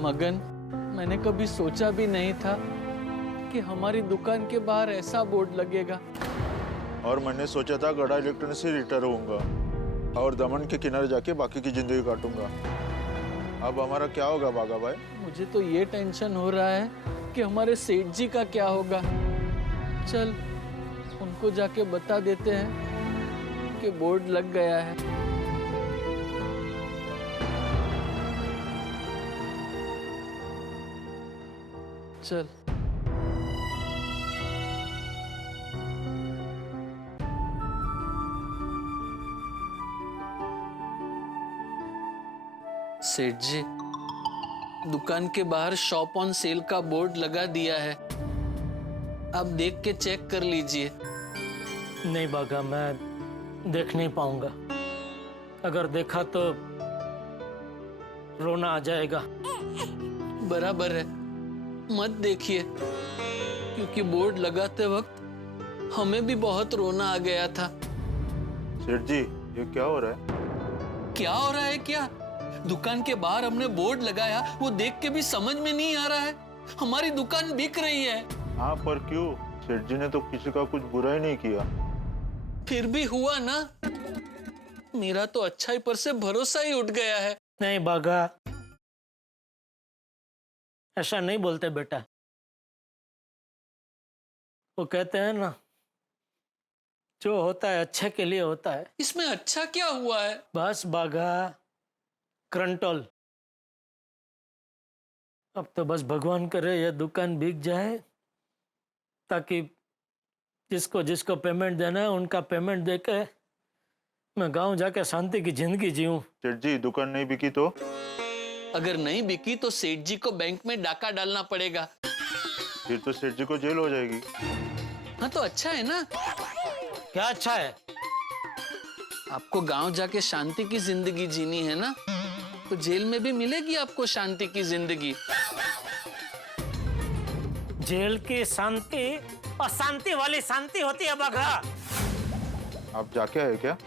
मगन, मैंने कभी सोचा भी नहीं था कि हमारी दुकान के बाहर ऐसा बोर्ड लगेगा। और मैंने सोचा था गड़ा इलेक्ट्रॉनिक्स से रिटायर होऊंगा और दमन के किनारे जाके बाकी की जिंदगी काटूंगा। अब हमारा क्या होगा बागा भाई? मुझे तो ये टेंशन हो रहा है कि हमारे सेठ जी का क्या होगा। चल, उनको जाके बता देते हैं कि बोर्ड लग गया है। चल। सेठ जी, दुकान के बाहर शॉप ऑन सेल का बोर्ड लगा दिया है, आप देख के चेक कर लीजिए। नहीं बागा, मैं देख नहीं पाऊंगा। अगर देखा तो रोना आ जाएगा। बराबर है, मत देखिए, क्योंकि बोर्ड लगाते वक्त हमें भी बहुत रोना आ गया था। सेठ जी, ये क्या हो रहा है? क्या हो रहा है? क्या? दुकान के बाहर हमने बोर्ड लगाया, वो देख के भी समझ में नहीं आ रहा है। हमारी दुकान बिक रही है। हाँ, पर क्यों? सेठ जी ने तो किसी का कुछ बुरा ही नहीं किया। फिर भी हुआ ना। मेरा तो अच्छाई पर से भरोसा ही उठ गया है। नहीं बागा, ऐसा नहीं बोलते बेटा। वो कहते हैं ना, जो होता है अच्छे के लिए होता है। इसमें अच्छा क्या हुआ है? बस बागा क्रंटोल। अब तो बस भगवान करे यह दुकान बिक जाए, ताकि जिसको जिसको पेमेंट देना है उनका पेमेंट देके मैं गांव जाके शांति की जिंदगी जीऊं। सेठ जी दुकान नहीं बिकी तो? अगर नहीं बिकी तो सेठ जी को बैंक में डाका डालना पड़ेगा। फिर तो सेठ जी को जेल हो जाएगी। हाँ तो अच्छा है ना। क्या अच्छा है? आपको गांव जाके शांति की जिंदगी जीनी है ना, तो जेल में भी मिलेगी आपको शांति की जिंदगी। जेल की शांति और शांति वाली शांति होती है बघा। आप जाके आए क्या?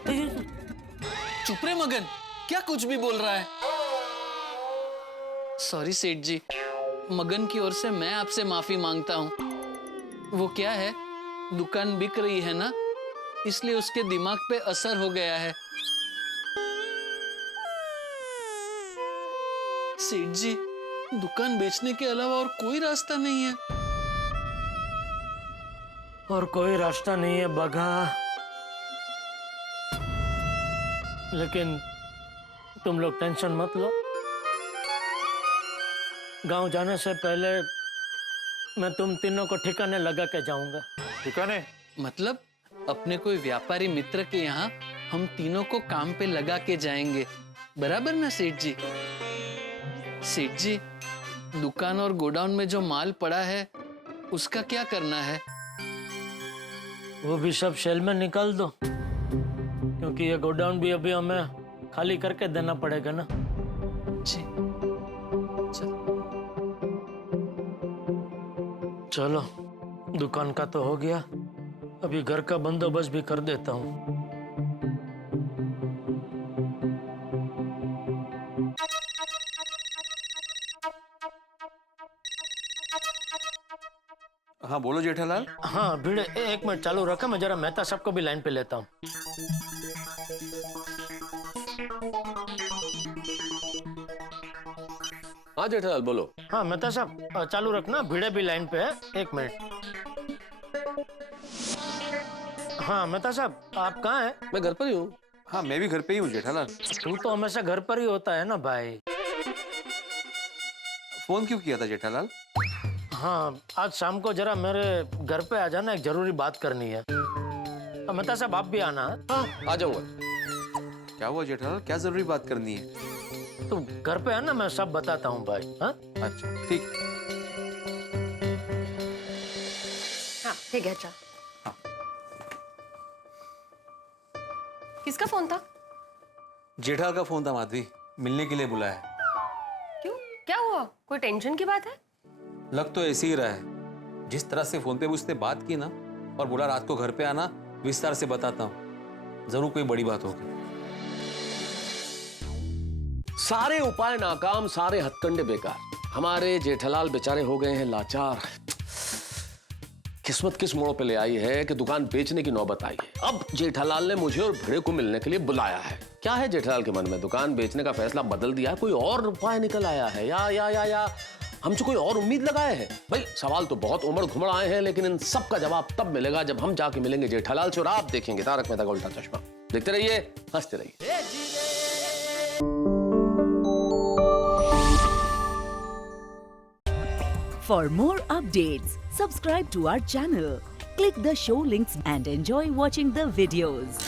चुप रे मगन, क्या कुछ भी बोल रहा है? सॉरी सेठ जी, मगन की ओर से मैं आपसे माफी मांगता हूँ। वो क्या है, दुकान बिक रही है ना, इसलिए उसके दिमाग पे असर हो गया है। सेठ जी, दुकान बेचने के अलावा और कोई रास्ता नहीं है। और कोई रास्ता नहीं है बघा, लेकिन तुम लोग टेंशन मत लो। गांव जाने से पहले मैं तुम तीनों को ठिकाने लगा के जाऊंगा। ठिकाने? मतलब अपने कोई व्यापारी मित्र के यहाँ हम तीनों को काम पे लगा के जाएंगे, बराबर ना सेठ जी? सेठ जी, दुकान और गोडाउन में जो माल पड़ा है उसका क्या करना है? वो भी सब शेल में निकाल दो, क्योंकि ये गोडाउन भी अभी हमें खाली करके देना पड़ेगा ना। जी चलो, दुकान का तो हो गया, अभी घर का बंदोबस्त भी कर देता हूँ। हाँ बोलो जेठालाल। हाँ भीड़, एक मिनट चालू रखा, मैं जरा मेहता साहब को भी लाइन पे लेता हूँ। हाँ जेठालाल बोलो। हाँ मेहता साहब चालू रखना, भीड़े भी लाइन पे है, एक मिनट। हाँ मेहता साहब, आप कहाँ हैं? मैं घर पर ही हूँ। हाँ मैं भी घर पे ही हूँ जेठालाल। तू तो हमेशा घर पर ही होता है ना भाई। फोन क्यों किया था जेठालाल? हाँ, आज शाम को जरा मेरे घर पे आ जाना, एक जरूरी बात करनी है। मेहता साहब आप भी आना। हाँ आ जाऊंगा। क्या हुआ जेठालाल, क्या जरूरी बात करनी है? तो घर पे है ना, मैं सब बताता हूँ भाई। हाँ अच्छा ठीक। हाँ ठीक है, चल। किसका फोन था? जेठालाल का फोन था माधवी, मिलने के लिए बुलाया है। क्यों, क्या हुआ? कोई टेंशन की बात है? लग तो ऐसे ही रहा है। जिस तरह से फोन पे उसने बात की ना, और बोला रात को घर पे आना, विस्तार से बताता हूँ, जरूर कोई बड़ी बात होगी। सारे उपाय नाकाम, सारे हथकंडे बेकार। हमारे जेठालाल बेचारे हो गए हैं लाचार। किस्मत किस मोड़ पे ले आई है कि दुकान बेचने की नौबत आई है। अब जेठालाल ने मुझे और भिड़े को मिलने के लिए बुलाया है। क्या है जेठालाल के मन में? दुकान बेचने का फैसला बदल दिया, कोई और उपाय निकल आया है, या हमसे कोई और उम्मीद लगाए हैं? भाई सवाल तो बहुत उमड़ घुमड़ आए हैं, लेकिन इन सब का जवाब तब मिलेगा जब हम जाके मिलेंगे जेठालाल से, और आप देखेंगे तारक मेहता का उल्टा चश्मा। देखते रहिए, हंसते रहिए। For more updates, subscribe to our channel, click the show links and enjoy watching the videos.